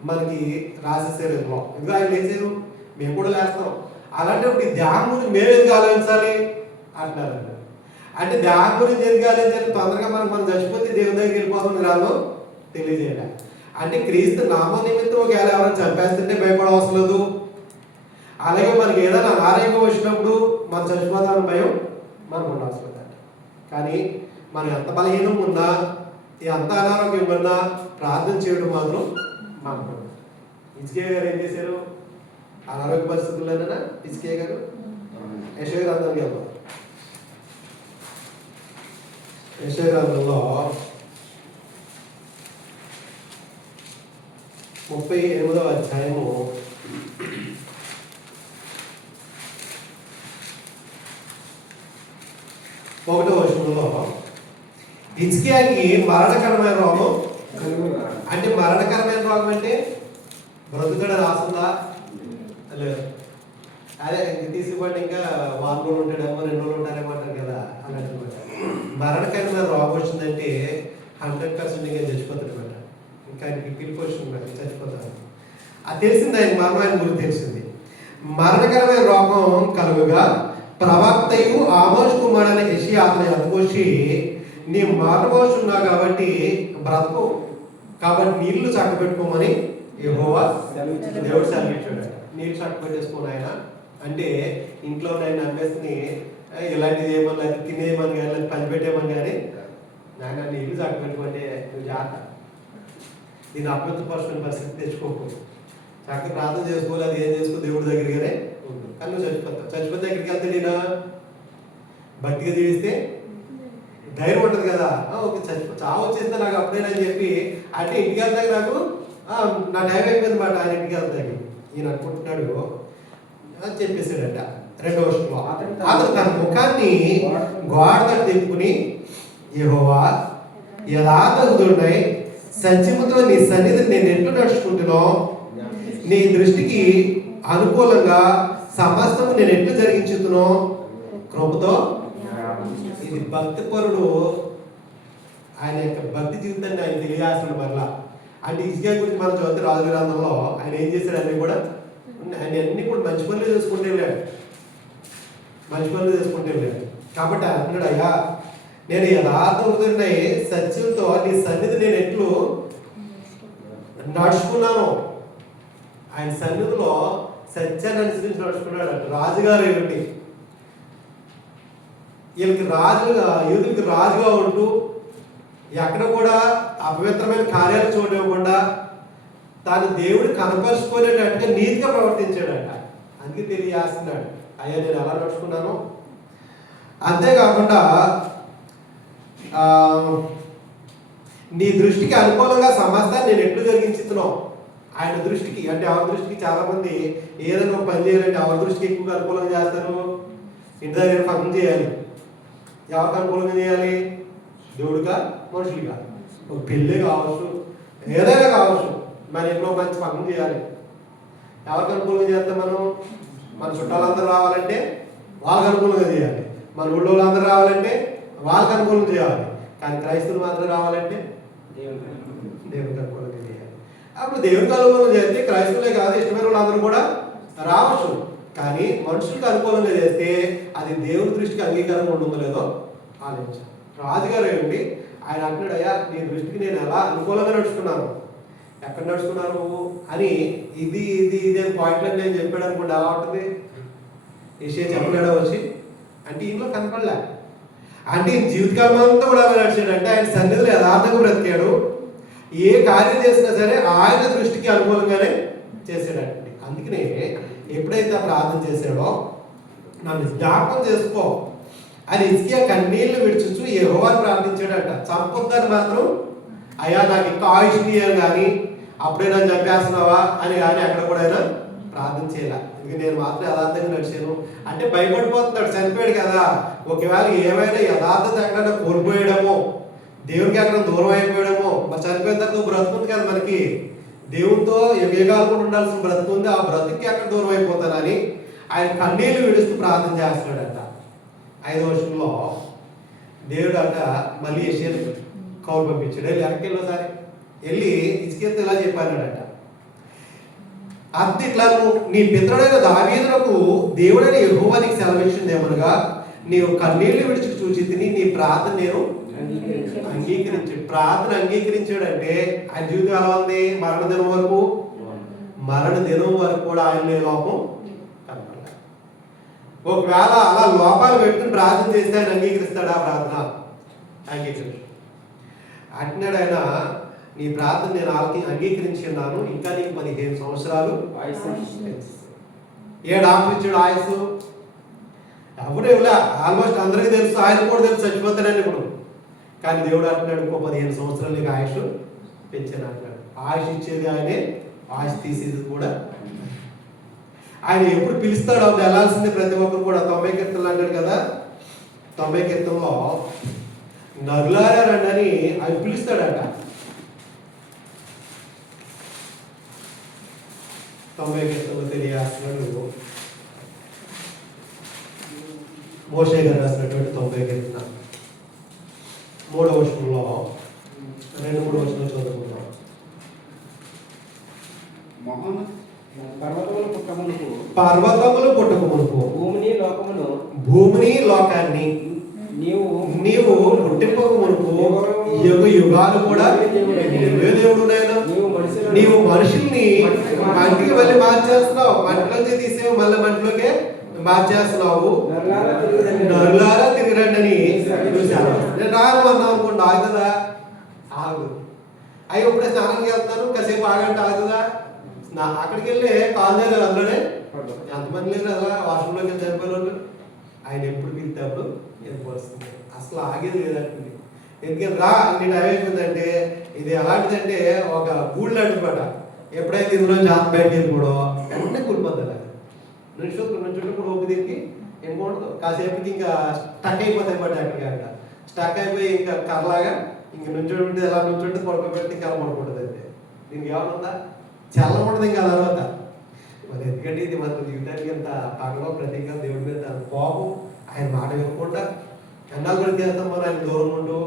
మనకి రాసేసారు. ఎందుకు ఆయన లేచారు, మేము కూడా లేస్తాం. అలాంటప్పుడు ఈ ధ్యానం గురించి మేము ఎందుకు ఆలోచించాలి అంటున్నారు. అంటే ధ్యానం గురించి ఎందుకు ఆలోచించాలి? తొందరగా మనం చచ్చిపోతే దేవుని దగ్గరికి వెళ్ళిపోతుంది రాను తెలియజేయాలి. అంటే క్రీస్తు నామ నిమిత్తం ఒకవేళ ఎవరైనా చంపేస్తుంటే భయపడవసరం లేదు. అలాగే మనకి ఏదైనా అనారోగ్యం వచ్చినప్పుడు మనం చచ్చిపోతామని భయం మనకు ఉండవసరం లేదు. కానీ మనం ఎంత బలహీనం ఉన్నా, ఎంత అనారోగ్యం ఉన్నా ప్రార్థన చేయడం మాత్రం మనకు. ఇజ్కే గారు ఏం చేశారు? అనారోగ్య పరిస్థితుల్లోనేనా ఇజ్కే గారు? యెషయా గ్రంథం కదా, యెషయా గ్రంథంలో 38వ అధ్యాయము 1వ వచనంలో హిజ్కియాకి మరణకరమైన రోగం. అంటే మరణకరమైన రోగం అంటే బ్రతుకడం రాస్తుందా? లేదు. అదే తీసుకుపోండి, ఇంకా 1 రోజులు ఉంటాడేమో 2 రోజులు ఉంటారేమో అంటారు కదా. అలాంటి మరణకరమైన రోగం వచ్చిందంటే 100% ఇంకా చచ్చిపోతాడు అనమాట. ఇంకా ఆయనకి పిలుపు వచ్చింది, చచ్చిపోతాడు. అది తెలిసింది ఆయన మరణం, ఆయన గురించి తెలిసింది. మరణకరమైన రోగం కలుగుగా ప్రవక్తయు ఆమోష్ కుమారుడైన యెషయా అతని యొద్దకు వచ్చి, నీ మారుమోషున్నా కాబట్టి బ్రతుకు, కాబట్టి నీళ్లు చక్కబెట్టుకోమని యెహోవా దేవుడు సెలవిచ్చాడు. నీళ్ళు చక్కబెట్టేసుకోను ఆయన అంటే ఇంట్లో ఆయన అమ్మేసుకుని ఇలాంటిది ఏమని లేదు, తినేయమని కానీ లేదు, పని పెట్టేమని కానీ నాయన నీళ్ళు చక్కబెట్టుకుంటే నువ్వు జాగ్రత్త, నేను అభ్యంతరపరుచుకునే పరిస్థితి తెచ్చుకోకు, చక్కగా ప్రార్థన చేసుకోవాలి, అది ఏం చేసుకో దేవుడి దగ్గరగానే ఉంటుంది. కానీ నువ్వు చచ్చిపోతే దగ్గరికి వెళ్తే నేను భక్తిగా జీవిస్తే ధైర్యం ఉంటుంది కదా. ఓకే చావు వచ్చేస్తే నాకు అప్పుడేనని చెప్పి అంటే ఇంటికి వెళ్తాక నాకు నా టైం అయిపోయింది మాట. ఆయన ఇంటికి వెళ్తాకి ఈయన అనుకుంటున్నాడు అని చెప్పేసాడట. 2వ వచనంలో అతను తన ముఖాన్ని గోడ దగ్గర తిప్పుకుని, యెహోవా యథార్థుడై సత్యముతో నీ సన్నిధిని నేను ఎట్లు నడుచుకుంటున్నా, నీ దృష్టికి అనుకూలంగా సమస్తము నేను ఎట్లు జరిగించుతున్నా కృపతో. ఇది భక్తిపరుడు ఆయన యొక్క భక్తి జీవితాన్ని ఆయన తెలియాల్సిన మరలా. అంటే హిజ్కియా గురించి మనం చదివితే రాజు గ్రంథంలో ఆయన ఏం చేశాడు అన్నీ కూడా, ఆయన అన్ని కూడా మంచి పనులు చేసుకుంటూ వెళ్ళాడు, మంచి పనులు చేసుకుంటూ వెళ్ళాడు. కాబట్టి అంటున్నాడు, అయ్యా నేను యథార్థుడై సత్యంతో నీ సన్నిధి నేను ఎట్లు నడుచుకున్నాను. ఆయన సన్నిధిలో సత్యాన్ని అనుసరించి నడుచుకున్నాడు. రాజుగారు ఏమిటి, వీళ్ళకి రాజుగా, యూదులకి రాజుగా ఉంటూ ఎక్కడ కూడా అపవిత్రమైన కార్యాలు చూడకుండా తాను దేవుడు కనపరుచుకునేటట్టుగా నీతిగా ప్రవర్తించాడట. అందుకే తెలియజేస్తున్నాడు, అయ్యా నేను ఎలా నడుచుకున్నాను. అంతేకాకుండా నీ దృష్టికి అనుకూలంగా సమస్తాన్ని నేను ఎట్లు జరిగించుతున్నావు. ఆయన దృష్టికి అంటే ఎవరి దృష్టికి చాలా మంది ఏదైనా ఒక పని చేయాలంటే ఎవరి దృష్టికి ఎక్కువగా అనుకూలంగా చేస్తారు. ఇంటి దగ్గర ఫంక్షన్ చేయాలి, ఎవరికి అనుకూలంగా చేయాలి? దేవుడిగా మనుషులుగా. ఒక పెళ్ళి కావచ్చు, ఏదైనా కావచ్చు, మన ఇంట్లో మంచి ఫంక్షన్ చేయాలి, ఎవరికి అనుకూలంగా చేస్తాం మనం? మన చుట్టాలందరూ రావాలంటే వాళ్ళకి అనుకూలంగా చేయాలి, మన ఊళ్ళో వాళ్ళందరూ రావాలంటే వాళ్ళకి అనుకూలంగా చేయాలి. కానీ క్రైస్తవులు మాత్రం రావాలంటే దేవుడికి అనుకూలంగా చేయాలి. అప్పుడు దేవుడికి అనుకూలంగా చేస్తే క్రైస్తవులే కాదు, ఇష్టమైన వాళ్ళందరూ కూడా రావచ్చు. కానీ మనుషులకు అనుకూలంగా చేస్తే అది దేవుడి దృష్టికి అంగీకారం ఉంటుందో లేదో ఆలోచించాలి. రాజుగారు ఏమిటి ఆయన అంటున్నాడు, అయ్యా నీ దృష్టికి నేను ఎలా అనుకూలంగా నడుచుకున్నాను, ఎక్కడ నడుచుకున్నాను అని ఇది ఇది ఇది అని పాయింట్లని నేను చెప్పాడు అనుకోండి, ఎలా ఉంటుంది? యెషయా చెప్పలేడా వచ్చి? అంటే ఇంట్లో కనపడలే. అంటే జీవితకాలం అంతా కూడా అలా నడిచాడు. అంటే ఆయన సన్నిధిలో యథార్థంగా బ్రతికాడు. ఏ కార్యం చేసినా సరే ఆయన దృష్టికి అనుకూలంగానే చేశాడండి. అందుకనే ఎప్పుడైతే ప్రార్థన చేశాడో నన్ను జ్ఞాపకం చేసుకో అని హిజ్కియా కన్నీళ్లు విడిచుచు యెహోవాను ప్రార్థించాడట. చంపొద్దని మాత్రం, అయ్యా నాకు ఇంకా ఆయుష్ని కానీ అప్పుడే నన్ను చంపేస్తున్నావా అని కానీ అక్కడ కూడా ఆయన ప్రార్థన చేయాల. ఇంక నేను మాత్రం యథార్థంగా నడిచాను అంటే భయపడిపోతున్నాడు, చనిపోయాడు కదా. ఒకవేళ ఏమైనా యథార్థత ఎక్కడైనా కోల్పోయడమో, దేవునికి ఎక్కడ దూరం అయిపోయడమో, మరి చనిపోయిన తర్వాత బ్రతుకుంది కదా మనకి, దేవునితో యుగాలు కూడా ఉండాల్సిన బ్రతుకుంది, ఆ బ్రతుకి ఎక్కడ దూరం అయిపోతానని ఆయన కన్నీళ్లు విడుస్తూ ప్రార్థన చేస్తున్నాడట. 5వ వచనంలో దేవుడు అంట మళ్ళీ యెషయాను కౌలు పంపించాడు, వెళ్ళి వెనకెళ్ళోసారి వెళ్ళి హిజ్కియాతో ఇలా చెప్పాడట, ఇట్లాను నీ పితరుడైన దావీదునకు దేవుడైన యెహోవా నీకు సెలవిచ్చింది ఏమనగా, నీవు కన్నీళ్లు విడిచి చూచి తిని నీ ప్రార్థన నేను అంగీకరించాడు. ప్రార్థన అంగీకరించాడంటే ఆయన జీవితం ఎలా ఉంది? మరణ దినం వరకు కూడా ఆయన లోపం కనపడలేదు. ఒకవేళ అలా లోపాలు పెట్టుకుని ప్రార్థన చేస్తే ఆయన అంగీకరిస్తాడా? ప్రార్థన అంగీకరించాడు. అంటున్నాడు ఆయన, నీ ప్రార్థన నేను అంగీకరించున్నాను, ఇంకా నీకు 15 సంవత్సరాలు 7 ఆఫీసుడు ఆయుసు. ఎవరు ఆల్మోస్ట్ అందరికీ తెలుసు, ఆయన కూడా తెలుసు చచ్చిపోతానని ఇప్పుడు. కానీ దేవుడు అంటున్నాడు, ఇంకో 15 సంవత్సరాలు నీకు ఆయుష్ పెంచాను అంటున్నాడు. ఆయుష్ ఇచ్చేది ఆయనే, ఆయుష్ తీసేది కూడా ఆయన. ఎప్పుడు పిలుస్తాడు అప్పుడు వెళ్ళాల్సిందే ప్రతి ఒక్కరు కూడా. 90 కీర్తనలు అంటాడు కదా, 90 కీర్తనలో నరులారా రండి అని ఆయన పిలుస్తాడట. 90 కీర్తనలో తెలియజేస్తున్నాడు మోషే గారు రాసినటువంటి 90 కీర్తన 3వ వచనంలో 2-3 వచనాలు చదువుకుంటాం. పర్వతములు పుట్టకమునుపు భూమిని లోకాన్ని నీవు పుట్టింపక మునుపు యుగాలు కూడా నీవే దేవుడు నాయనా. నీవు మనుషుల్ని మంటికి మళ్ళీ మార్చేస్తున్నావు, మంటలోంచి తీసేవు మళ్ళీ మంటలోకే మార్చేస్తున్నావు. నరులారా తిరిగిరండి అని చూశాను. నేను రాను అన్నావు అనుకోండి, ఆగుతుందా? ఆగు. అయ్యి ఇప్పుడే స్నానానికి వెళ్తాను, కాసేపు ఆగంటే ఆగుతుందా? అక్కడికి వెళ్ళి కాల్ చేయలేదు, అందులోనే ఎంతమంది లేదు అలా వాష్రూమ్లోకి వెళ్ళి చనిపోయిన వాళ్ళు. ఆయన ఎప్పుడు పిలితే అప్పుడు వెళ్ళిపోతుంది, అసలు ఆగేది లేదంటుంది. ఎందుకంటే రా నీ టైం అయిపోయిందంటే ఇది ఎలాంటిదంటే ఒక గూడు లాంటిదన్నమాట. ఎప్పుడైతే ఇందులో జాత బయటకి వెళ్ళిపోవడం వెంటనే కూలిపోద్ది. అలా నుంచుంటప్పుడు ఓపి దీనికి ఏమవుతుందో కాసేపుకి ఇంకా స్టక్ అయిపోతాయి బట్ అక్కడికి అక్కడ స్టక్ అయిపోయి ఇంకా కర్రలాగా ఇంక నుంచుంటే ఎలా నుంచుంటే పడుకోబెడితే కర్ర పడుకుంటుంది. అయితే దీనికి ఏమన్నా చల్లం ఉండదు ఇంకా తర్వాత. మరి ఎందుకంటే ఇది మన జీవితానికి అంత పగలో ప్రతిగా దేవుడి మీద కోపం, ఆయన మాట వినకుండా ఎన్నాళ్ళు కూడా చేస్తాం మనం. ఆయన దూరం ఉండు.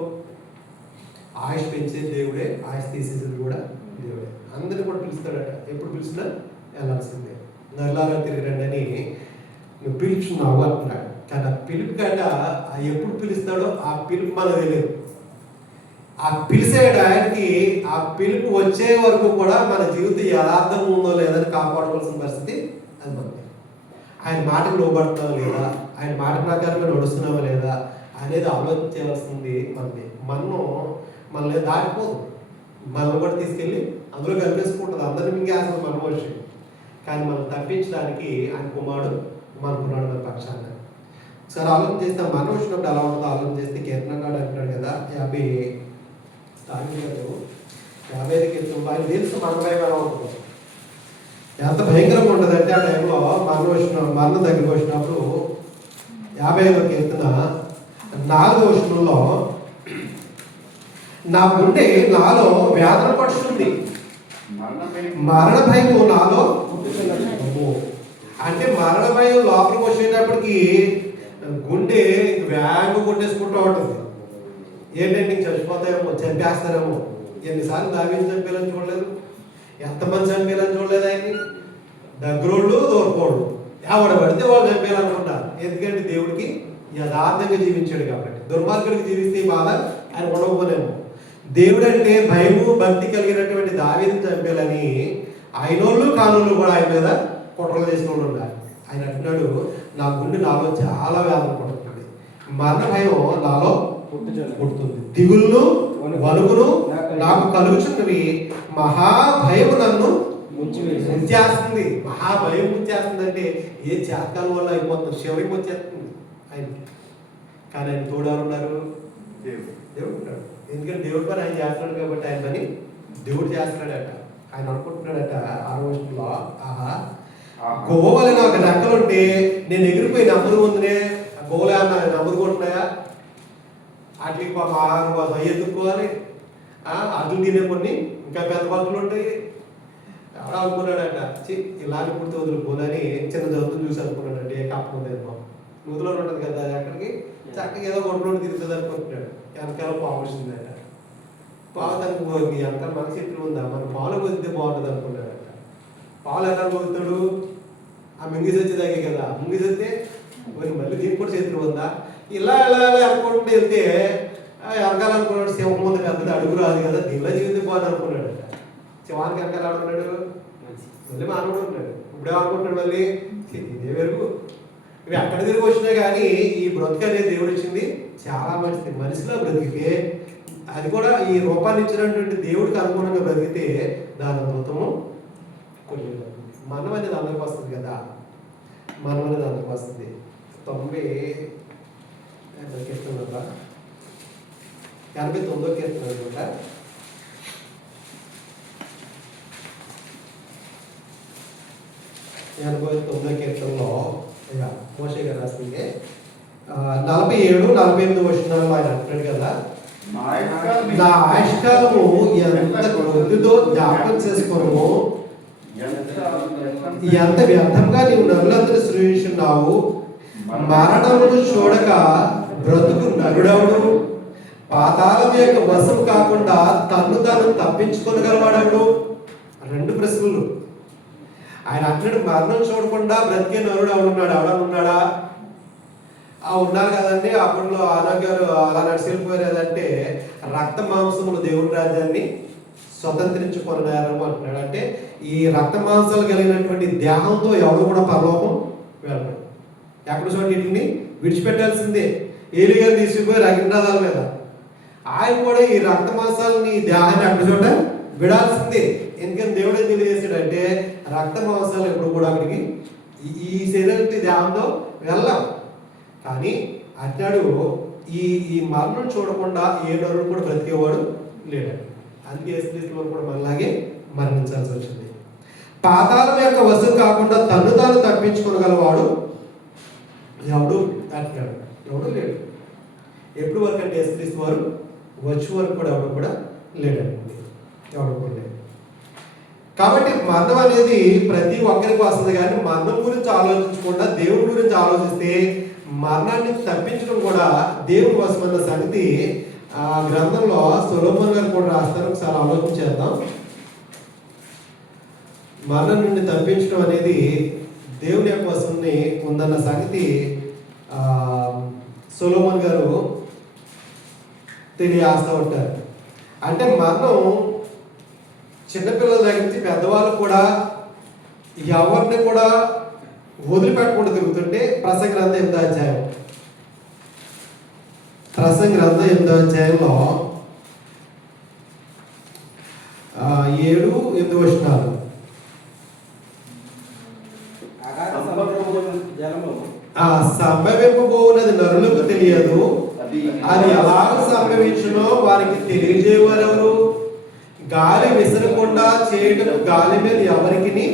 ఆయుష్ పెంచేది దేవుడే, ఆయుష్ తీసేది కూడా దేవుడే. అందరిని కూడా పిలుస్తాడట, ఎప్పుడు పిలిచినా వెళ్ళాల్సిందే. నల్లారా తిరిగిరండి అని నువ్వు పిలుచున్నావు అంటున్నాడు. కానీ ఆ పిలుపు కంట ఎప్పుడు పిలుస్తాడో ఆ పిలుపు మనకు తెలియదు. ఆ పిలిచాడు ఆయనకి. ఆ పిలుపు వచ్చే వరకు కూడా మన జీవితం యథార్థం ఉందో లేదని కాపాడుకోవాల్సిన పరిస్థితి అది మనకి. ఆయన మాటకు లోబడుతున్నావా లేదా, ఆయన మాట ప్రకారమే నడుస్తున్నావా లేదా అనేది ఆలోచించవలసింది మనకి. మనల్ని దాటిపోదు, మనం కూడా తీసుకెళ్ళి అందులో కలిపేసుకుంటుంది. అందరినీ మింగేస్తుంది మన మనిషి. కానీ మనం తప్పించడానికి ఆయన కుమారుడు మనకున్నాడు మన పక్షాన. ఒకసారి ఆలోచన చేస్తే మనం వచ్చినప్పుడు ఎలా ఉంటుందో ఆలోచన చేస్తే కీర్తనగాడు అంటున్నాడు కదా 55 కీర్తన. ఆయన తెలుసు మన భయం ఎలా ఉంటుందో, ఎంత భయంకరంగా ఉంటుందంటే ఆ టైంలో మరణం దగ్గరికి వచ్చినప్పుడు 55వ కీర్తన 4వ వచనంలో నా గుండె నాలో వేదన పడుతుంది, మరణ భయం నాలో. అంటే మరణ భయం లోపలికి వచ్చేటప్పటికి గుండె వేగంగా కొట్టేసుకుంటూ ఉంటుంది. ఏంటంటే చచ్చిపోతాయేమో, చంపేస్తారేమో. ఎన్నిసార్లు దావీదుని చంపేయాలని చూడలేదు, ఎంతమంది చంపేయాలని చూడలేదు. ఆయన్ని దగ్గరోళ్ళు దూరపోళ్ళు ఎవడ పడితే వాళ్ళు చంపేయాలనుకుంటారు. ఎందుకంటే దేవుడికి యథార్థంగా జీవించాడు కాబట్టి. దుర్మార్గుడికి జీవిస్తే బాధ ఆయన ఉండకపోనేమో. దేవుడు అంటే భయము భక్తి కలిగినటువంటి దావీదుని చంపేయాలని ఆయనోళ్ళు కానోళ్ళు కూడా ఆయన మీద కుట్రలు చేసిన వాళ్ళు ఉన్నారు. ఆయన అంటున్నాడు, నా గుండె నాలో చాలా వేదన పడుతుంది, మరణ భయం నాలో పుడుతుంది, దిగులును వణుకును నాకు కలుగుచున్నవి, మహాభయం నన్ను ముంచేస్తుంది. మహాభయం ముంచేస్తుంది అంటే ఏ చేతకాలం వల్ల అయిపోతుంది, శివరికి వచ్చేస్తుంది ఆయనకి. కానీ ఆయన తోడు ఉన్నారు, దేవుడు ఉన్నాడు. ఎందుకంటే దేవుడి పని ఆయన చేస్తున్నాడు కాబట్టి ఆయన పని దేవుడు చేస్తున్నాడట. ఆయన అనుకుంటున్నాడట ఆ రోజుల్లో, ఆహా గోవలని ఒక రెక్కలు ఉంటే నేను ఎగిరిపోయి నెమ్మది ఉందినే, గోవలే అన్న నెమ్మది కొంటున్నాయా, వాటికి పాప ఆహారం కోసం అవి ఎత్తుక్కోవాలి, అడ్లు తినే కొన్ని ఇంకా పెద్ద పనులు ఉంటాయి. ఎవడ అనుకున్నాడట, ఇలాంటి పుడితే వదులుకోదని చిన్న జంతువులు చూసి అనుకున్నాడంటే ఏ కప్ప ఉందేమో, నూతులో ఉంటుంది కదా అది అక్కడికి చక్కగా ఏదో కొట్టులోకి తిరుగుతుంది అనుకుంటున్నాడు. వెనకాల పావు వచ్చిందట. పావు తనకు వెనకాల మన చెట్లు ఉందా, మన పాలు వదిలితే బాగుంటుంది అనుకున్నాడట. పాలు ఎలా పోతాడు, ఆ ముంగిసి వచ్చి తాగే కదా, ముంగిసి వస్తే మళ్ళీ దీనికి కూడా చేతులు ఉందా, ఇలా ఇలా ఇలా అనుకుంటూ వెళ్తే వెనకాల అనుకున్నాడు సింహం ముందు పెద్దది అడుగు రాదు కదా, దీనిలో జీవితం బాగుంది అనుకున్నాడట. శివానికి వెనకాల ఆడుకున్నాడు, మళ్ళీ మానవుడు ఉంటాడు. ఇప్పుడే అనుకుంటున్నాడు మళ్ళీ ఇదే వెరుగు. ఇవి అక్కడ తిరిగి వచ్చినా కానీ ఈ బ్రతుకు అనేది దేవుడు ఇచ్చింది చాలా మంచిది. మనిషిలో బ్రతికితే, అది కూడా ఈ రూపాన్ని ఇచ్చినటువంటి దేవుడికి అనుగుణంగా బ్రతికితే దాని అద్భుతము కొన్ని మనం అనేది అందరికి వస్తుంది కదా, మనం అనేది అందరికి వస్తుంది. 89వ కీర్తన అనమాట. 89వ కీర్తనలో మోషే గారు రాసింది 47-48 వచనాల్లో ఆయన అంటాడు కదా, నా ఆయుష్కాలము ఎంత కొద్దిదో జ్ఞాపకం చేసుకోను, ఎంత వ్యర్థంగా నీవు నరులందరూ సృష్టించున్నావు, మరణమును చూడక బ్రతుకు నరుడవుడు, పాతాళం యొక్క వశం కాకుండా తన్ను తాను తప్పించుకోగలవాడవుడు. 2 ప్రశ్నలు. ఆయన అంటున్నాడు, మరణం చూడకుండా బ్రతికే నరుడు ఎవడున్నాడు, ఎవడనున్నాడా? ఉన్నారు కదండి. అప్పట్లో ఆరోగ్యాలు అలా నడిచిపోయారంటే రక్త మాంసములు దేవుడి రాజ్యాన్ని స్వతంత్రించుకున్నారు అంటున్నాడు. అంటే ఈ రక్త మాంసాలు కలిగినటువంటి దేహంతో ఎవరు కూడా పరలోకం వెళ్ళడు. ఎక్కడ చూడండి, వీటిని విడిచిపెట్టాల్సిందే. ఏలియాలు తీసుకుపోయి రగినాదాల మీద ఆయన కూడా ఈ రక్త మాంసాలని ఈ దేహాన్ని అక్కడ చోట విడాల్సిందే. ఎందుకంటే దేవుడు ఏం తెలియజేసాడంటే రక్త మాంసాలు ఎప్పుడు కూడా అక్కడికి ఈ శరీరానికి దేహంతో వెళ్ళాం. కానీ అతడు ఈ మరణం చూడకుండా ఏ నరుడు కూడా బ్రతికేవాడు లేడు. అందుకే యేసుక్రీస్తు వారు కూడా మనలాగే మరణించాల్సి వచ్చింది. పాతాళం యొక్క వశం కాకుండా తన్ను తాను తప్పించుకోగలవాడు ఎవడు అంటాడు, ఎవడు లేడు. ఎప్పుడు వరకు అంటే యేసుక్రీస్తు వారు వచ్చే వరకు కూడా ఎవడు కూడా లేడండి, ఎవడు కూడా లేడు. కాబట్టి మరణం అనేది ప్రతి ఒక్కరికి వస్తుంది. కానీ మరణం గురించి ఆలోచించకుండా దేవుడి గురించి ఆలోచిస్తే మరణాన్ని తప్పించడం కూడా దేవుడి వశమన్న సంగతి ఆ గ్రంథంలో సొలొమోను గారు కూడా రాస్తారు. ఒకసారి ఆలోచన చేద్దాం. మరణం నుండి తప్పించడం అనేది దేవుని యొక్క వశంని ఉందన్న సంగతి సొలొమోను గారు తెలియజేస్తూ ఉంటారు. అంటే మరణం చిన్నపిల్లల దగ్గర నుంచి పెద్దవాళ్ళు కూడా ఎవరిని కూడా వదిలిపెట్టకుండా తిరుగుతుంటే ప్రసంగ గ్రంథం 8వ అధ్యాయం, ప్రసంగ గ్రంథం 8వ అధ్యాయంలో 7-8 వచనాలు. సంభవింపబోనది నరులకు తెలియదు, అది ఎలాగ సంభవించునో వారికి తెలియజేయవారెవరు? గాలి విసరకుండా చేయటం గాలి మీద ఎవరికి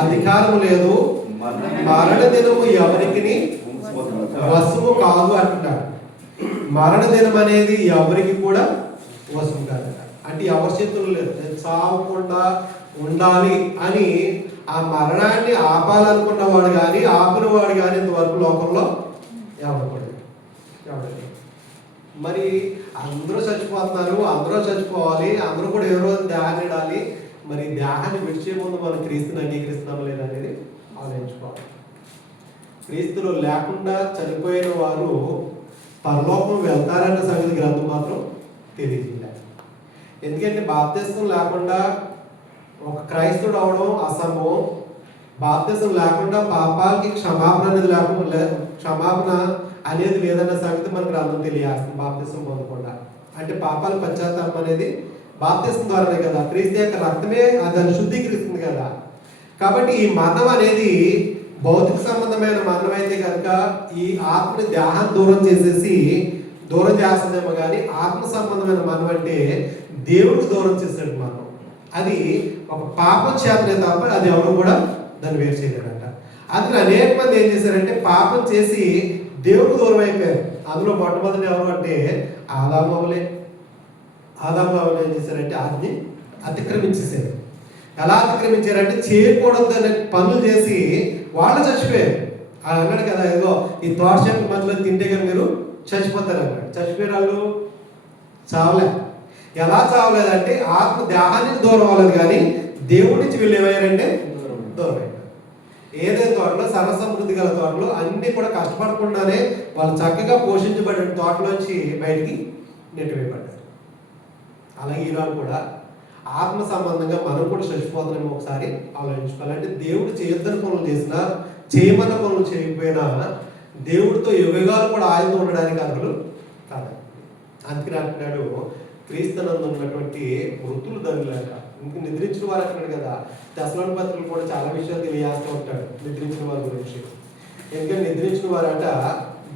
అధికారం లేదు, మరణ దినము ఎవరికి వశము కాదు అంటున్నాడు. మరణ దినం అనేది ఎవరికి కూడా వశం కాదు. అంటే ఎవరి చేతుల్లో లేదు. చావకుండా ఉండాలి అని ఆ మరణాన్ని ఆపాలనుకున్నవాడు కానీ ఆపినవాడు కానీ ఇంతవరకు లోకంలో ఎవడకూడదు. మరి అందరూ చచ్చిపోతున్నారు, అందరూ చచ్చిపోవాలి, అందరూ కూడా ఏ రోజు దేహాన్ని ఇడాలి. మరి దేహాన్ని విడిచే ముందు మనం క్రీస్తుని అంగీకరిస్తున్నాం లేదనేది ఆలోచించుకోవాలి. క్రీస్తులో లేకుండా చనిపోయిన వారు పరలోకం వెళ్తారన్న సంగతి గ్రంథం మాత్రం తెలియజేయాలి. ఎందుకంటే బాప్తిస్మం లేకుండా ఒక క్రైస్తవుడు అవడం అసంభవం. బాప్తిస్మం లేకుండా పాపాలకి క్షమాపణ అనేది క్షమాపణ అనేది లేదన్న సంగతి మనకు గ్రంథం తెలియాల్సింది. బాప్తిస్మం పొందకుండా అంటే పాపాల పశ్చాత్తాపం అనేది బాప్తిస్మం ద్వారానే కదా. క్రీస్తు యొక్క రక్తమే దాన్ని శుద్ధీకరిస్తుంది కదా. కాబట్టి ఈ మరణం అనేది భౌతిక సంబంధమైన మరణం అయితే కనుక ఈ ఆత్మని దేహాన్ని దూరం చేస్తుందేమో కానీ ఆత్మ సంబంధమైన మరణం అంటే దేవుడికి దూరం చేసాడు మరణం. అది ఒక పాపం చేతనే తప్ప అది ఎవరు కూడా దాన్ని వేరు చేయలేదంట. అందుకని అనేక మంది ఏం చేశారంటే పాపం చేసి దేవుడు దూరం అయిపోయారు. అందులో మొట్టమొదటి ఎవరు అంటే ఆదామవులే. ఆదామవులు ఏం చేశారంటే ఆజ్ఞ అతిక్రమించేశారు. ఎలా అతిక్రమించారంటే చేయకూడదు అనే పనులు చేసి వాళ్ళు చచ్చిపోయారు. అది అన్నాడు కదా, ఏదో ఈ తోట చెట్ల మధ్యలో తింటే కానీ మీరు చచ్చిపోతారు అన్నాడు. చచ్చిపోయారు వాళ్ళు చావలే. ఎలా చావలేదంటే ఆత్మ దేహానికి దూరం అవ్వలేదు, కానీ దేవుడి నుంచి వీళ్ళు ఏమయ్యారంటే దూరం అయ్యారు. ఏదైతే తోటలో సర్వసమృద్ధి గల తోటలో అన్ని కూడా కష్టపడకుండానే వాళ్ళు చక్కగా పోషించబడిన తోటలోంచి బయటికి నెట్టివేయబడ్డారు. అలాగే ఈనాడు కూడా ఆత్మ సంబంధంగా మనం కూడా చచ్చిపోతామని ఒకసారి ఆలోచించుకోవాలంటే దేవుడు చేయొద్దని పనులు చేసినా, చేయమన్న పనులు చేయకపోయినా దేవుడితో యుగాలు కూడా ఆయనతో ఉండడానికి అర్హులు కాదు. అందుకని అంటున్నాడు, క్రీస్తునందు ఉన్నటువంటి వృత్తులు ధనులేక. ఇంక నిద్రించిన వారు అంటున్నాడు కదా, దశలోని పత్రికలు కూడా చాలా విషయాలు తెలియజేస్తూ ఉంటాడు నిద్రించిన వారి గురించి. ఎందుకంటే నిద్రించిన వారట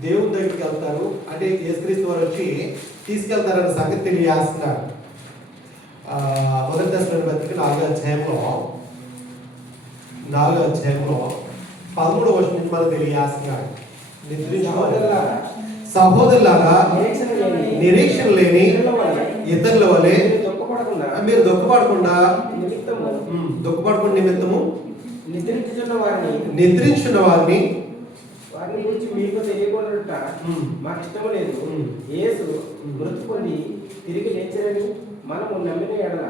దేవుని దగ్గరికి వెళ్తారు, అంటే యేసుక్రీస్తు వారు వచ్చి తీసుకెళ్తారన్న సంగతి తెలియజేస్తున్నాడు. మొదటి దశలోని పత్రిక 4వ అధ్యాయంలో 13వ వచనం నుంచి మనకు తెలియజేస్తున్నాడు. సహోదరులారా నిరీక్షణ లేని ఇతరుల వలె మీరు దుఃఖపడకుండా నిమిత్తము నిద్రించున్న వారిని గురించి మీకు తెలియకుండా మాకు ఇష్టం లేదు. యేసు మృతి పొంది తిరిగి లేచారని మనము నమ్మిన ఎడల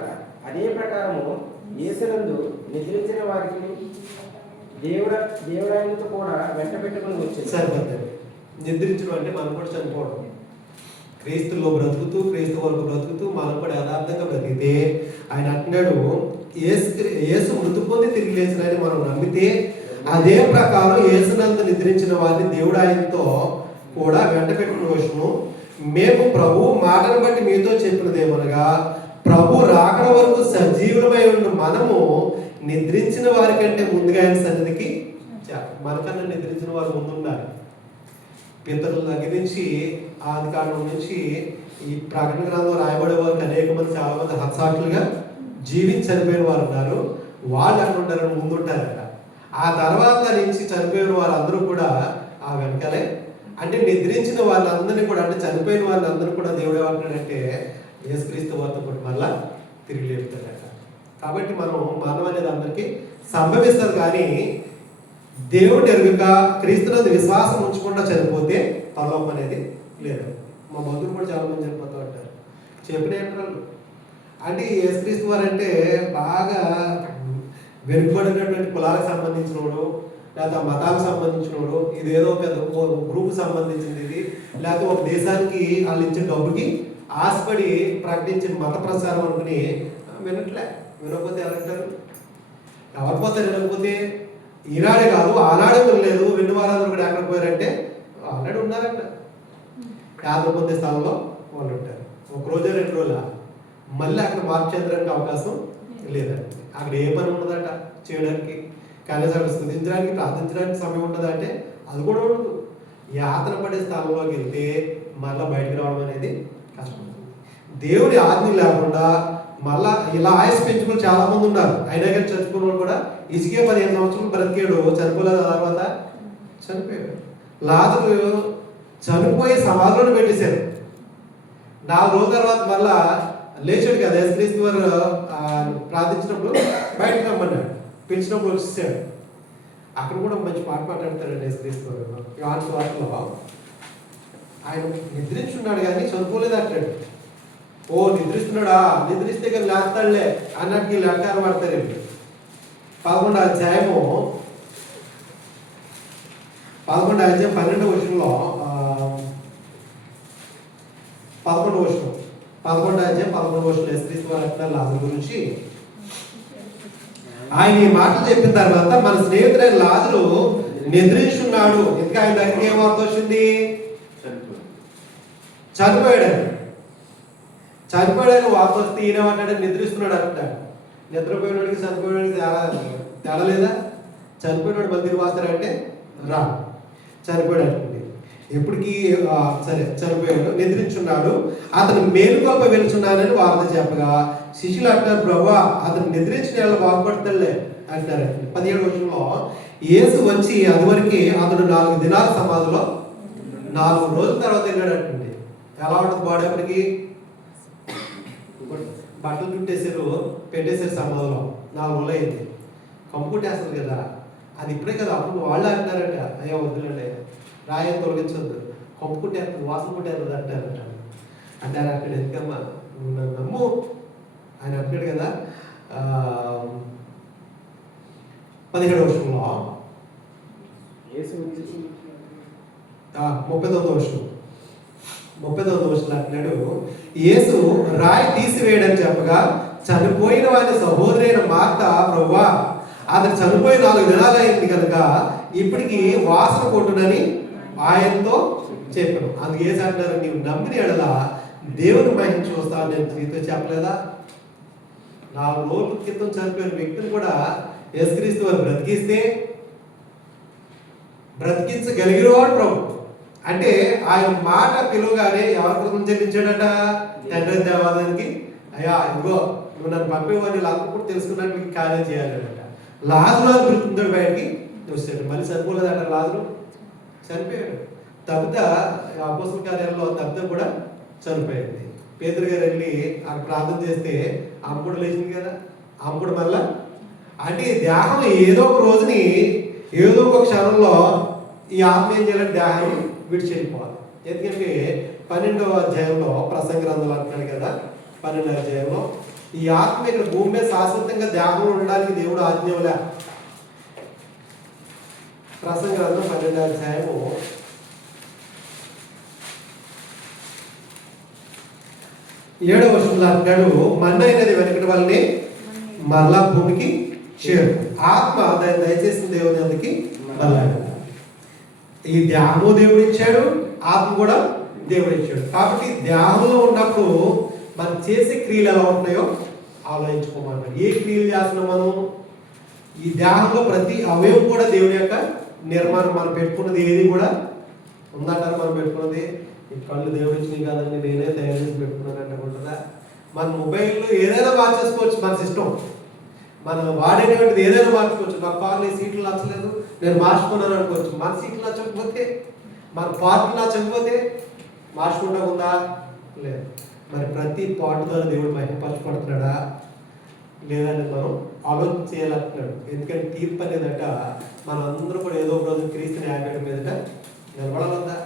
అదే ప్రకారము యేసునందు నిద్రించిన వారికి దేవుడాయనతో కూడా వెంట పెట్టుకుని వచ్చేది. సరిపోతుంది. నిద్రించడం అంటే మనం కూడా చనిపోవడం. క్రీస్తులో బ్రతుకుతూ, క్రీస్తు వరకు బ్రతుకుతూ మనం కూడా యథార్థంగా బ్రతికితే ఆయన అంటున్నాడు, యేసు మృతి పొంది తిరిగి లేచినని మనం నమ్మితే అదే ప్రకారం యేసునందు నిద్రించిన వారిని దేవుడు ఆయనతో కూడా వెంట పెట్టుకుని వచ్చును. మేము ప్రభు మాటను బట్టి మీతో చెప్పినదేమనగా, ప్రభు రాకడ వరకు సజీవులమై ఉన్న మనము నిద్రించిన వారి కంటే ముందుగా ఆయన సన్నిధికి మనకన్నా నిద్రించిన వారు ముందున్నారు. పితరుల దగ్గర నుంచి ఆది కాండం నుంచి ఈ ప్రకటన గ్రంథం రాయబడే వారికి అనేక మంది, చాలా మంది హత్సాక్షులుగా జీవించి చనిపోయిన వారు ఉన్నారు. వాళ్ళు అక్కడ ఉంటారని ముందుంటారట. ఆ తర్వాత నుంచి చనిపోయిన వాళ్ళందరూ కూడా ఆ వెనకాలే, అంటే నిద్రించిన వాళ్ళందరినీ కూడా, అంటే చనిపోయిన వాళ్ళందరూ కూడా దేవుడు ఏమంటాడంటే యేసుక్రీస్తు వారితో కూడా మళ్ళా తిరిగి లేపుతాడట. కాబట్టి మరణం అనేది అందరికీ సంభవిస్తారు, కానీ దేవుడు ఎరుగక క్రీస్తునందు విశ్వాసం ఉంచకుండా చనిపోతే పరలోకం అనేది లేదు. మా బంధువులు కూడా చాలా మంది చనిపోతూ ఉంటారు. చెప్పిన అంటే యేసుక్రీస్తు వారు అంటే బాగా వెనుకబడినటువంటి కులాలకు సంబంధించినోడు, లేకపోతే మతాలకు సంబంధించినోడు, ఇదేదో పెద్ద గ్రూప్ సంబంధించింది ఇది, లేకపోతే ఒక దేశానికి వాళ్ళు ఇచ్చిన డబ్బుకి ఆశపడి ప్రకటించిన మత ప్రచారం అనుకుని వినట్లే. వినకపోతే ఎవరంటారు? ఎవరు పోతారు? వినకపోతే ఈనాడే కాదు ఆనాడే వినలేదు. విన్న వారందరూ కూడా ఎక్కడ పోయారంటే ఆల్రెడీ ఉన్నారంట. 50 మంది స్థానంలో వాళ్ళు ఉంటారు. ఒక రోజు 2 రోజుల మళ్ళీ అక్కడ మార్పు చెందడానికి అవకాశం లేదండి. అక్కడ ఏ పని ఉండదట చేయడానికి, కనీసం అక్కడ స్థుతించడానికి, ప్రార్థించడానికి సమయం ఉండదంటే అది కూడా ఉండదు. యాతన పడే స్థానంలోకి వెళ్తే మళ్ళీ బయటకు రావడం అనేది కష్టం. దేవుడి ఆజ్ఞ లేకుండా మళ్ళా ఇలా ఆయుష్ పెంచుకుని చాలా మంది ఉన్నారు. అయినా కానీ చనిపోయిన వాళ్ళు కూడా ఇసుకే 15 సంవత్సరాలు బ్రతికాడు, చనిపోలేదు. ఆ తర్వాత చనిపోయాడు. లాజరు చనిపోయి సమాధిలోనే పెట్టేశారు. 4 రోజుల తర్వాత మళ్ళా లేచాడు కదా. యేసుక్రీస్తు వారు ప్రార్థించినప్పుడు బయటకు రమ్మన్నాడు, పిలిచినప్పుడు వచ్చేసాడు. అక్కడ కూడా మంచి పాట మాట్లాడతాడండి యేసుక్రీస్తు వారు. యోహాను సువార్తలో ఆయన నిద్రించున్నాడు కానీ చనిపోలేదు అంటాడు. ఓ నిద్రిస్తున్నాడా, నిద్రిస్తే కానీ లేస్తాడులే అన్నట్టు వీళ్ళు అంటారు పడతారు. 11వ అధ్యాయం 12వ వచనంలో 11వ వచనం 11వ అధ్యాయం 11వ వచనం యేసుక్రీస్తు వారు అంటున్నారు లాజరు గురించి. ఆయన ఈ మాటలు చెప్పిన తర్వాత మన స్నేహితుడైన లాజరు నిద్రించున్నాడు. ఇంకా ఆయన దగ్గరికి ఏం వార్త వచ్చింది? చనిపోయాడని. చనిపోయాడని వార్త వస్తే ఈయనేమంటాడు? నిద్రిస్తున్నాడు అంటాడు. నిద్రపోయినోడికి చనిపోయినోడికి తేడా లేదా? చనిపోయినోడు మళ్ళీ తిరిగి వస్తారంటే రా, చనిపోయాడు అంటుంది. ఎప్పటికీ సరే చనిపోయాడు, నిద్రించున్నాడు, అతను మేలుకొల్ప వెళ్తున్నానని వార్త చెప్పగా శిష్యులు అంటారు, ప్రభా అతను నిద్రించిన వాళ్ళు బాగుపడతాడులే అంటారు. 17వ వచనంలో యేసు వచ్చి అదివరకు అతడు 4 దినాల సమాధిలో 4 రోజుల తర్వాత వెళ్ళాడంటండి. ఎలా ఉంటుంది బాడీ అప్పటికి? బట్టలు చుట్టేసారు, పెట్టేసారు సమాధిలో, 4 రోజులు అయింది. కంపుటేస్తుంది కదా, అది ఇప్పుడే కదా, అప్పుడు వాళ్ళే అంటారట, అయ్యో వద్దులండి రాయని తొలగించొద్దు, కంపు కుట్టేస్తుంది, వాసన కుట్టేస్తుంది అంటారట. అంటారు అక్కడ ఎందుకమ్మా నన్ను నమ్ము ఆయన అంటాడు కదా. 17వ వచనంలో 39వ వచనం 39వ వచనం అంటున్నాడు, యేసు రాయి తీసివేయడని చెప్పగా చనిపోయిన వారి సహోదరైన మార్త, ప్రభువా అతను చనిపోయి 4 దినాలు అయింది కనుక ఇప్పటికి వాసన కొట్టునని ఆయనతో చెప్పాను. అందుకే యేసు అంటారు, నీవు నమ్మిన ఎడల దేవుని మహిమ చూస్తాను నేను నీతో చెప్పలేదా? 4 రోజుల క్రితం చనిపోయిన వ్యక్తిని కూడా యేసుక్రీస్తు వారు బ్రతికించగలిగినవాడు ప్రభు. అంటే ఆయన మాట పిలువగానే ఎవరి కృతం చెల్లించాడట? తండ్రి దేవాలయానికి, అయ్యా ఇదిగో నువ్వు నన్ను పంపేవాడిని వీళ్ళందరూ కూడా తెలుసుకున్నట్టు కార్యం చేయాలట. లాజరు పిలుతుంటాడు, బయటికి చూస్తాడు, మళ్ళీ చనిపోలేదట, లాజరు చనిపోయాడు. తబిత అపోస్తల కార్యాలలో తబిత కూడా చనిపోయింది. పేతురు గారు వెళ్ళి అక్కడ ప్రార్థన చేస్తే ఆమె కూడా లేచింది కదా, ఆమె కూడా మళ్ళా. అంటే దేహం ఏదో ఒక రోజుని ఏదో ఒక క్షణంలో ఈ ఆత్మ ఏం చేయాలంటే దేహాన్ని విడిచి వెళ్ళిపోవాలి. ఎందుకంటే 12వ అధ్యాయంలో ప్రసంగ గ్రంథాలు అంటున్నాడు కదా, 12వ అధ్యాయంలో ఈ ఆత్మ ఇక్కడ భూమి మీద శాశ్వతంగా దేహంలో ఉండడానికి దేవుడు ఆజ్ఞలే. ప్రసంగ గ్రంథం 12వ అధ్యాయము 7వ వచనంలో అంటాడు, మన్నైనది వెనకటి వల్లనే మరలా భూమికి చేరు, ఆత్మ దయచేసిన దేవుని అందుకి మళ్ళా. ఈ దేహము దేవుడు ఇచ్చాడు, ఆత్మ కూడా దేవుడు ఇచ్చాడు. కాబట్టి దేహంలో ఉన్నప్పుడు మనం చేసే క్రియలు ఎలా ఉంటాయో ఆలోచించుకోమన్నాడు. ఏ క్రియలు చేస్తున్నాం మనం? ఈ దేహంలో ప్రతి అవయవం కూడా దేవుని యొక్క నిర్మాణం. మనం పెట్టుకున్నది ఏది కూడా ఉందంటారు. మనం పెట్టుకున్నది ఈ కళ్ళు దేవుడు ఇచ్చినవి కాదండి, నేనే తయారు చేసి పెట్టుకున్నాను అంటే ఉంటుందా? మన మొబైల్లో ఏదైనా మార్చేసుకోవచ్చు, మన సిస్టమ్ మనం వాడేటువంటిది ఏదైనా మార్చుకోవచ్చు. నాకు కార్లు ఈ సీట్లు నచ్చలేదు, నేను మార్చుకున్నాను అనుకోవచ్చు. మన సీట్లు నచ్చకపోతే, మన పార్ట్లు నచ్చకపోతే మార్చుకుంటా ఉందా? లేదు. మరి ప్రతి పాటు ద్వారా దేవుడు మహిమపరచబడుతున్నాడా లేదని మనం ఆలోచన చేయాలంటున్నాడు. ఎందుకంటే తీర్పు అనేదట మనం అందరూ కూడా ఏదో ఒక రోజు క్రీస్తు న్యాయపీఠం మీదట నిలబడాలందా?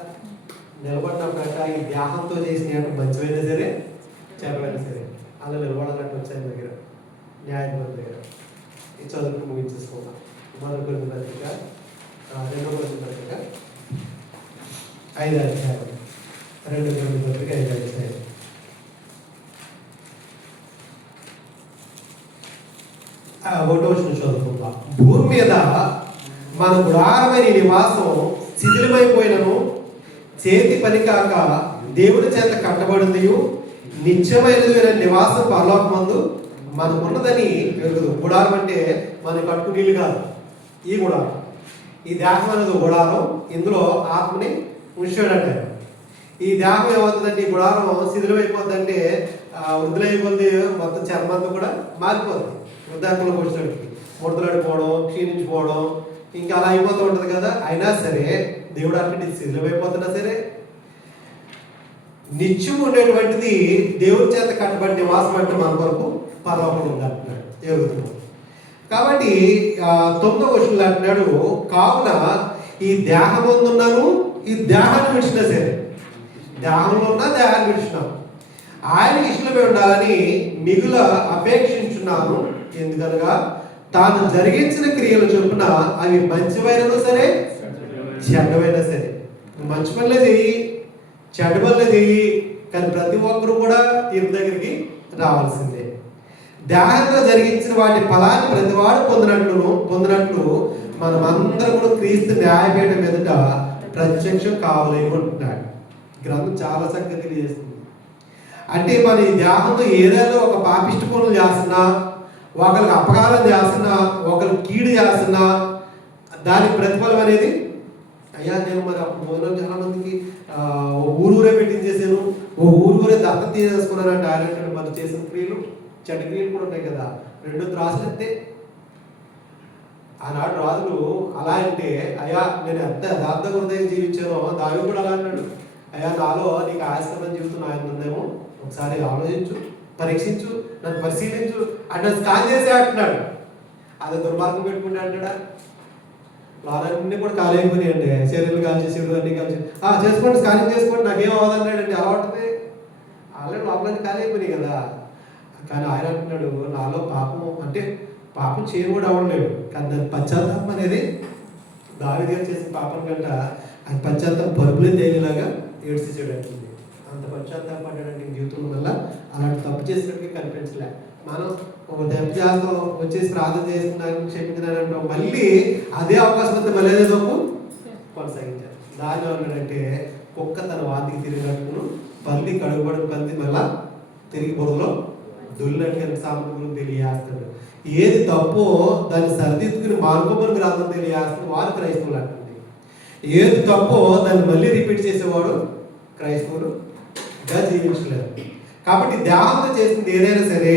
నిలబడినప్పుడట ఈ దేహంతో చేసిన మంచివైనా సరే చెడ్డమైనా సరే అలా నిలబడాలంటే వచ్చాయి దగ్గర న్యాయపీఠం దగ్గర. ఈ చదువుకు ముగించేసుకుందాం. 1 కొరింథీ పత్రిక 2 కొరింథీ పత్రిక 5వ అధ్యాయం 2 కొరింథీ పత్రిక 5వ అధ్యాయం 1వ వచనం చదువుకుందాం. భూమి మీద మన గుడారమైన నివాసం శిథిలమైపోయినను చేతి పని కాక దేవుని చేత కట్టబడింది నిత్యమైనది నివాసం పరలోకమందు మనకున్నదని ఎరుగుదు. గుడారం అంటే మన కట్టుకుని కాదు, ఈ గుడారం. ఈ దేహం అనేది గుడారం, ఇందులో ఆత్మని ఉంచాడంటే ఈ దేహం ఏమవుతుందంటే ఈ గుడారం శిథిలమైపోతుందంటే వృద్ధులైపోతుంది, మొత్తం చర్మంతా కూడా మారిపోతుంది. వృద్ధాత్మలోకి వచ్చినప్పటికి ముడతలాడిపోవడం, క్షీణించిపోవడం ఇంకా అలా అయిపోతూ ఉంటుంది కదా. అయినా సరే దేవుడు అక్కడి శిథిలమైపోతున్నా సరే నిత్యం ఉండేటువంటిది దేవుడి చేత కట్టబడి నివాసం అంటే మన కొరకు పరలోకం ఉందంటున్నాడు ఎరుగుతున్నాడు. కాబట్టి 9వ వచనంలో అంటున్నాడు, కావున ఈ దేహమందున్నాను, ఈ దేహాన్ని విడిచినా సరే, దేహంలో ఉన్నా దేహాన్ని విడిచినాం, ఆయనకి ఇష్టమే ఉండాలని మిగుల అపేక్షించున్నాను. ఎందుకనగా తాను జరిగించిన క్రియలు చొప్పున అవి మంచివైనా సరే చెడ్డమైనా సరే. మంచి పనులే చెయ్యి, చెడ్డ పనులే చెయ్యి, కానీ ప్రతి ఒక్కరు కూడా తీర్పు దగ్గరికి రావాల్సిందే. దేహంలో జరిగించిన వాటి ఫలాన్ని ప్రతివాడు పొందినట్లు మనం అందరం కూడా క్రీస్తు న్యాయపీఠం మీదట ప్రత్యక్షం కావాలనుకుంటున్నాడు. గ్రంథం చాలా చక్కగా తెలియజేస్తుంది. అంటే మన ఈ దేహంతో ఏదైనా ఒక పాపిష్టి పనులు చేస్తున్నా, ఒకరికి అపకారం చేస్తున్నా, ఒకరికి కీడు చేస్తున్నా దానికి ప్రతిఫలం అనేది అయ్యా నేను మరి అప్పుడు భోజనం చాలా మందికి ఊరూరే పెట్టించేసాను, ఊరూరే దత్త తీసేసుకున్నాను అంటే ఆయన అంటాడు మరి చేసిన క్రియలు చెడ్డ క్రియలు కూడా ఉంటాయి కదా, రెండు త్రాసులు ఎత్తే. ఆనాడు రాజులు అలా అంటే అయ్యా నేను ఎంత యథార్థ హృదయం జీవించానో దావి కూడా అలా అన్నాడు, అయ్యా నాలో నీకు ఆయాస్కరమైన జీవితం ఆయన ఉందేమో ఒకసారి ఆలోచించు, పరీక్షించు, నన్ను పరిశీలించు అంటే స్కాన్ చేసి అంటున్నాడు. అది దుర్మార్గం పెట్టుకుంటే అంటాడా? లోనన్నీ కూడా ఖాళీ అయిపోయినాయండి, చర్యలు కాల్ చేసేడు అన్ని కాల్ చేసుకోండి స్కానింగ్ చేసుకోండి నాకేం అవ్వదన్నాడండి. అలా ఉంటుంది, ఆల్రెడీ లోపలన్నీ ఖాళీ అయిపోయినాయి కదా. కానీ ఆయన అంటున్నాడు నాలో పాపం అంటే పాపం చేయకూడదు అవ్వలేడు, కానీ దాని పశ్చాత్తాపం అనేది దావీదు గారు చేసిన పాపం కంట ఆయన పశ్చాత్తాపం పరుగులే తేలిలాగా ఏడ్చేసాడు అంటుంది. అంత పశ్చాత్తాపం పడ్డాడంటే జీవితం వల్ల అలాంటి తప్పు చేసినట్టుగా కనిపించలే. మనం ఒక తప్పు చేస్తాం వచ్చేసి ప్రార్థన చేస్తున్నాను క్షమించినానంటాం, మళ్ళీ అదే అవకాశం అంతా మళ్ళీ అదే తప్పు కొనసాగించారు. దానిలో ఉన్నాడంటే కుక్క తన వాతికి తిరిగినట్టును పంది కడుగుబడి పంది మళ్ళా తిరిగి బురదలో దొల్లినట్టుగా సామెతలు తెలియజేస్తాడు. ఏది తప్పో దాన్ని సరిదిద్దుకుని మార్గోపరి గ్రంథం తెలియజేస్తాడు, వారు క్రైస్తవులు అంటుంది. ఏది తప్పో దాన్ని మళ్ళీ రిపీట్ చేసేవాడు క్రైస్తవులుగా జీవించలేదు. కాబట్టి దేహంతో చేసింది ఏదైనా సరే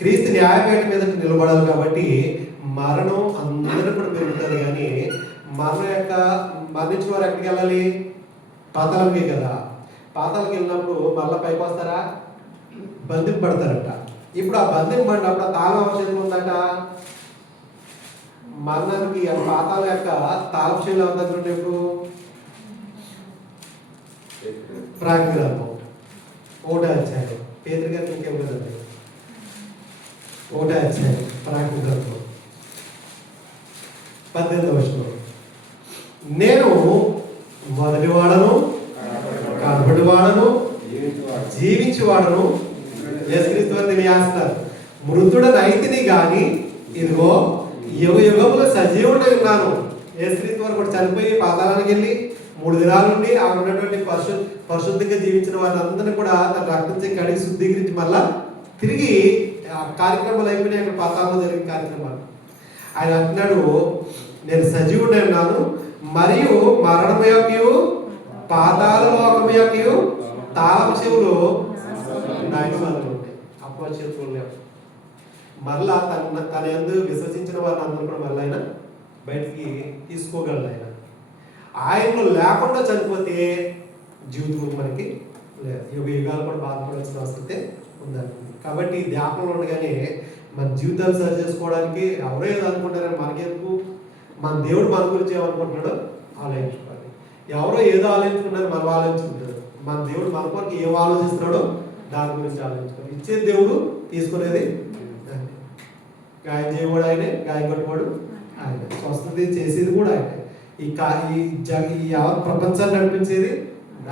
క్రీస్తు న్యాయపీఠం మీద నిలబడాలి. కాబట్టి మరణం అందరూ కూడా పెరుగుతుంది, కానీ మరణించిన వారు ఎక్కడికి వెళ్ళాలి? పాతాళంకే కదా. పాతాళంకి వెళ్ళినప్పుడు మళ్ళీ పైకి వస్తారా? బంధింపబడతారట. ఇప్పుడు ఆ బంధింపబడినప్పుడు ఆ తాళం అవసరం ఉందట. మరణానికి పాతాళం యొక్క తాళశైలి దగ్గర ఇప్పుడు ప్రాగ్రంథం 1వ అధ్యాయం పేతురు గారికి ఇంకేం కదండి, 1వ అధ్యాయం ప్రాగ్రంథం 18వ వచనం, నేను మొదటివాడను కనబడివాడను జీవించేవాడను యేసుక్రీస్తు అని తెలియజేస్తారు. మృతుడని అయితిని గాని ఇదిగో యుగ యుగములో సజీవుడై ఉన్నాను. యేసుక్రీస్తు వారు కూడా చనిపోయి పాతాళానికి వెళ్ళి 3 దినాల నుండి ఆ ఉన్నటువంటి పరిశుద్ధంగా జీవించిన వాళ్ళందరినీ కూడా తన రక్తం కడిగి శుద్ధీకరించి మళ్ళా తిరిగి ఆ కార్యక్రమాలు అయిపోయినాయి. అక్కడ పాతాళంలో జరిగిన కార్యక్రమాలు ఆయన అంటున్నాడు నేను సజీవుడై ఉన్నాను, మరియు మరణము యొక్కయు పాతాళ లోకము యొక్కయు తాళపు చెవులు అపచేతులు లేవు. మరలా తన యందు విశ్వసించిన వారిని అందరూ కూడా మళ్ళీ ఆయన బయటికి తీసుకోగలడు. ఆయనలో లేకుండా చనిపోతే జీవితం మనకి లేదు, యుగ యుగాలు కూడా బాధపడాల్సిన అవసరతే ఉందండి. కాబట్టి ధ్యాపంలో ఉండగానే మన జీవితాలు సరి చేసుకోవడానికి ఎవరో ఏదో అనుకుంటారని మనకెందుకు? మన దేవుడు మన గురించి ఏమనుకుంటున్నాడో ఆలోచించుకోవాలి. ఎవరో ఏదో ఆలోచించుకున్నారో మనం ఆలోచించుకుంటాడు. మన దేవుడు మన కొరకు ఏం ఆలోచిస్తున్నాడో దాని గురించి ఆలోచించుకోవాలి. ఇచ్చేది దేవుడు, తీసుకునేది గాయం చేయవాడు ఆయనే, గాయం కొట్టువాడు ఆయన, స్వస్థత చేసేది కూడా ఆయన, ఈ యావత్ ప్రపంచాన్ని నడిపించేది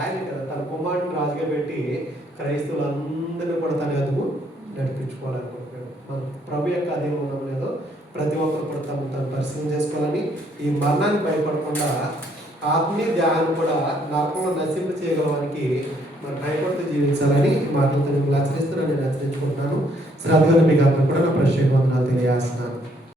ఆయనే కదా. తన కుమారుడిని రాజుగా పెట్టి క్రైస్తవులందరినీ కూడా తన ఎదుగు నడిపించుకోవాలనుకుంటున్నాడు. మన ప్రభు యొక్క అధీనం ఉండడం లేదో ప్రతి ఒక్కరు కూడా తను పరిశీలన చేసుకోవాలని, ఈ మరణాన్ని భయపడకుండా ఆత్మీయ ధ్యానం కూడా నరకంలో నశింప చేయగలవానికి మన భయపడుతూ జీవించాలని మాటలతో ఆచరిస్తున్నాను. నేను ఆచరించుకుంటున్నాను. శ్రద్ధగా మీకు అందరూ కూడా నా ప్రత్యేక వందనాలు తెలియజేస్తున్నాను.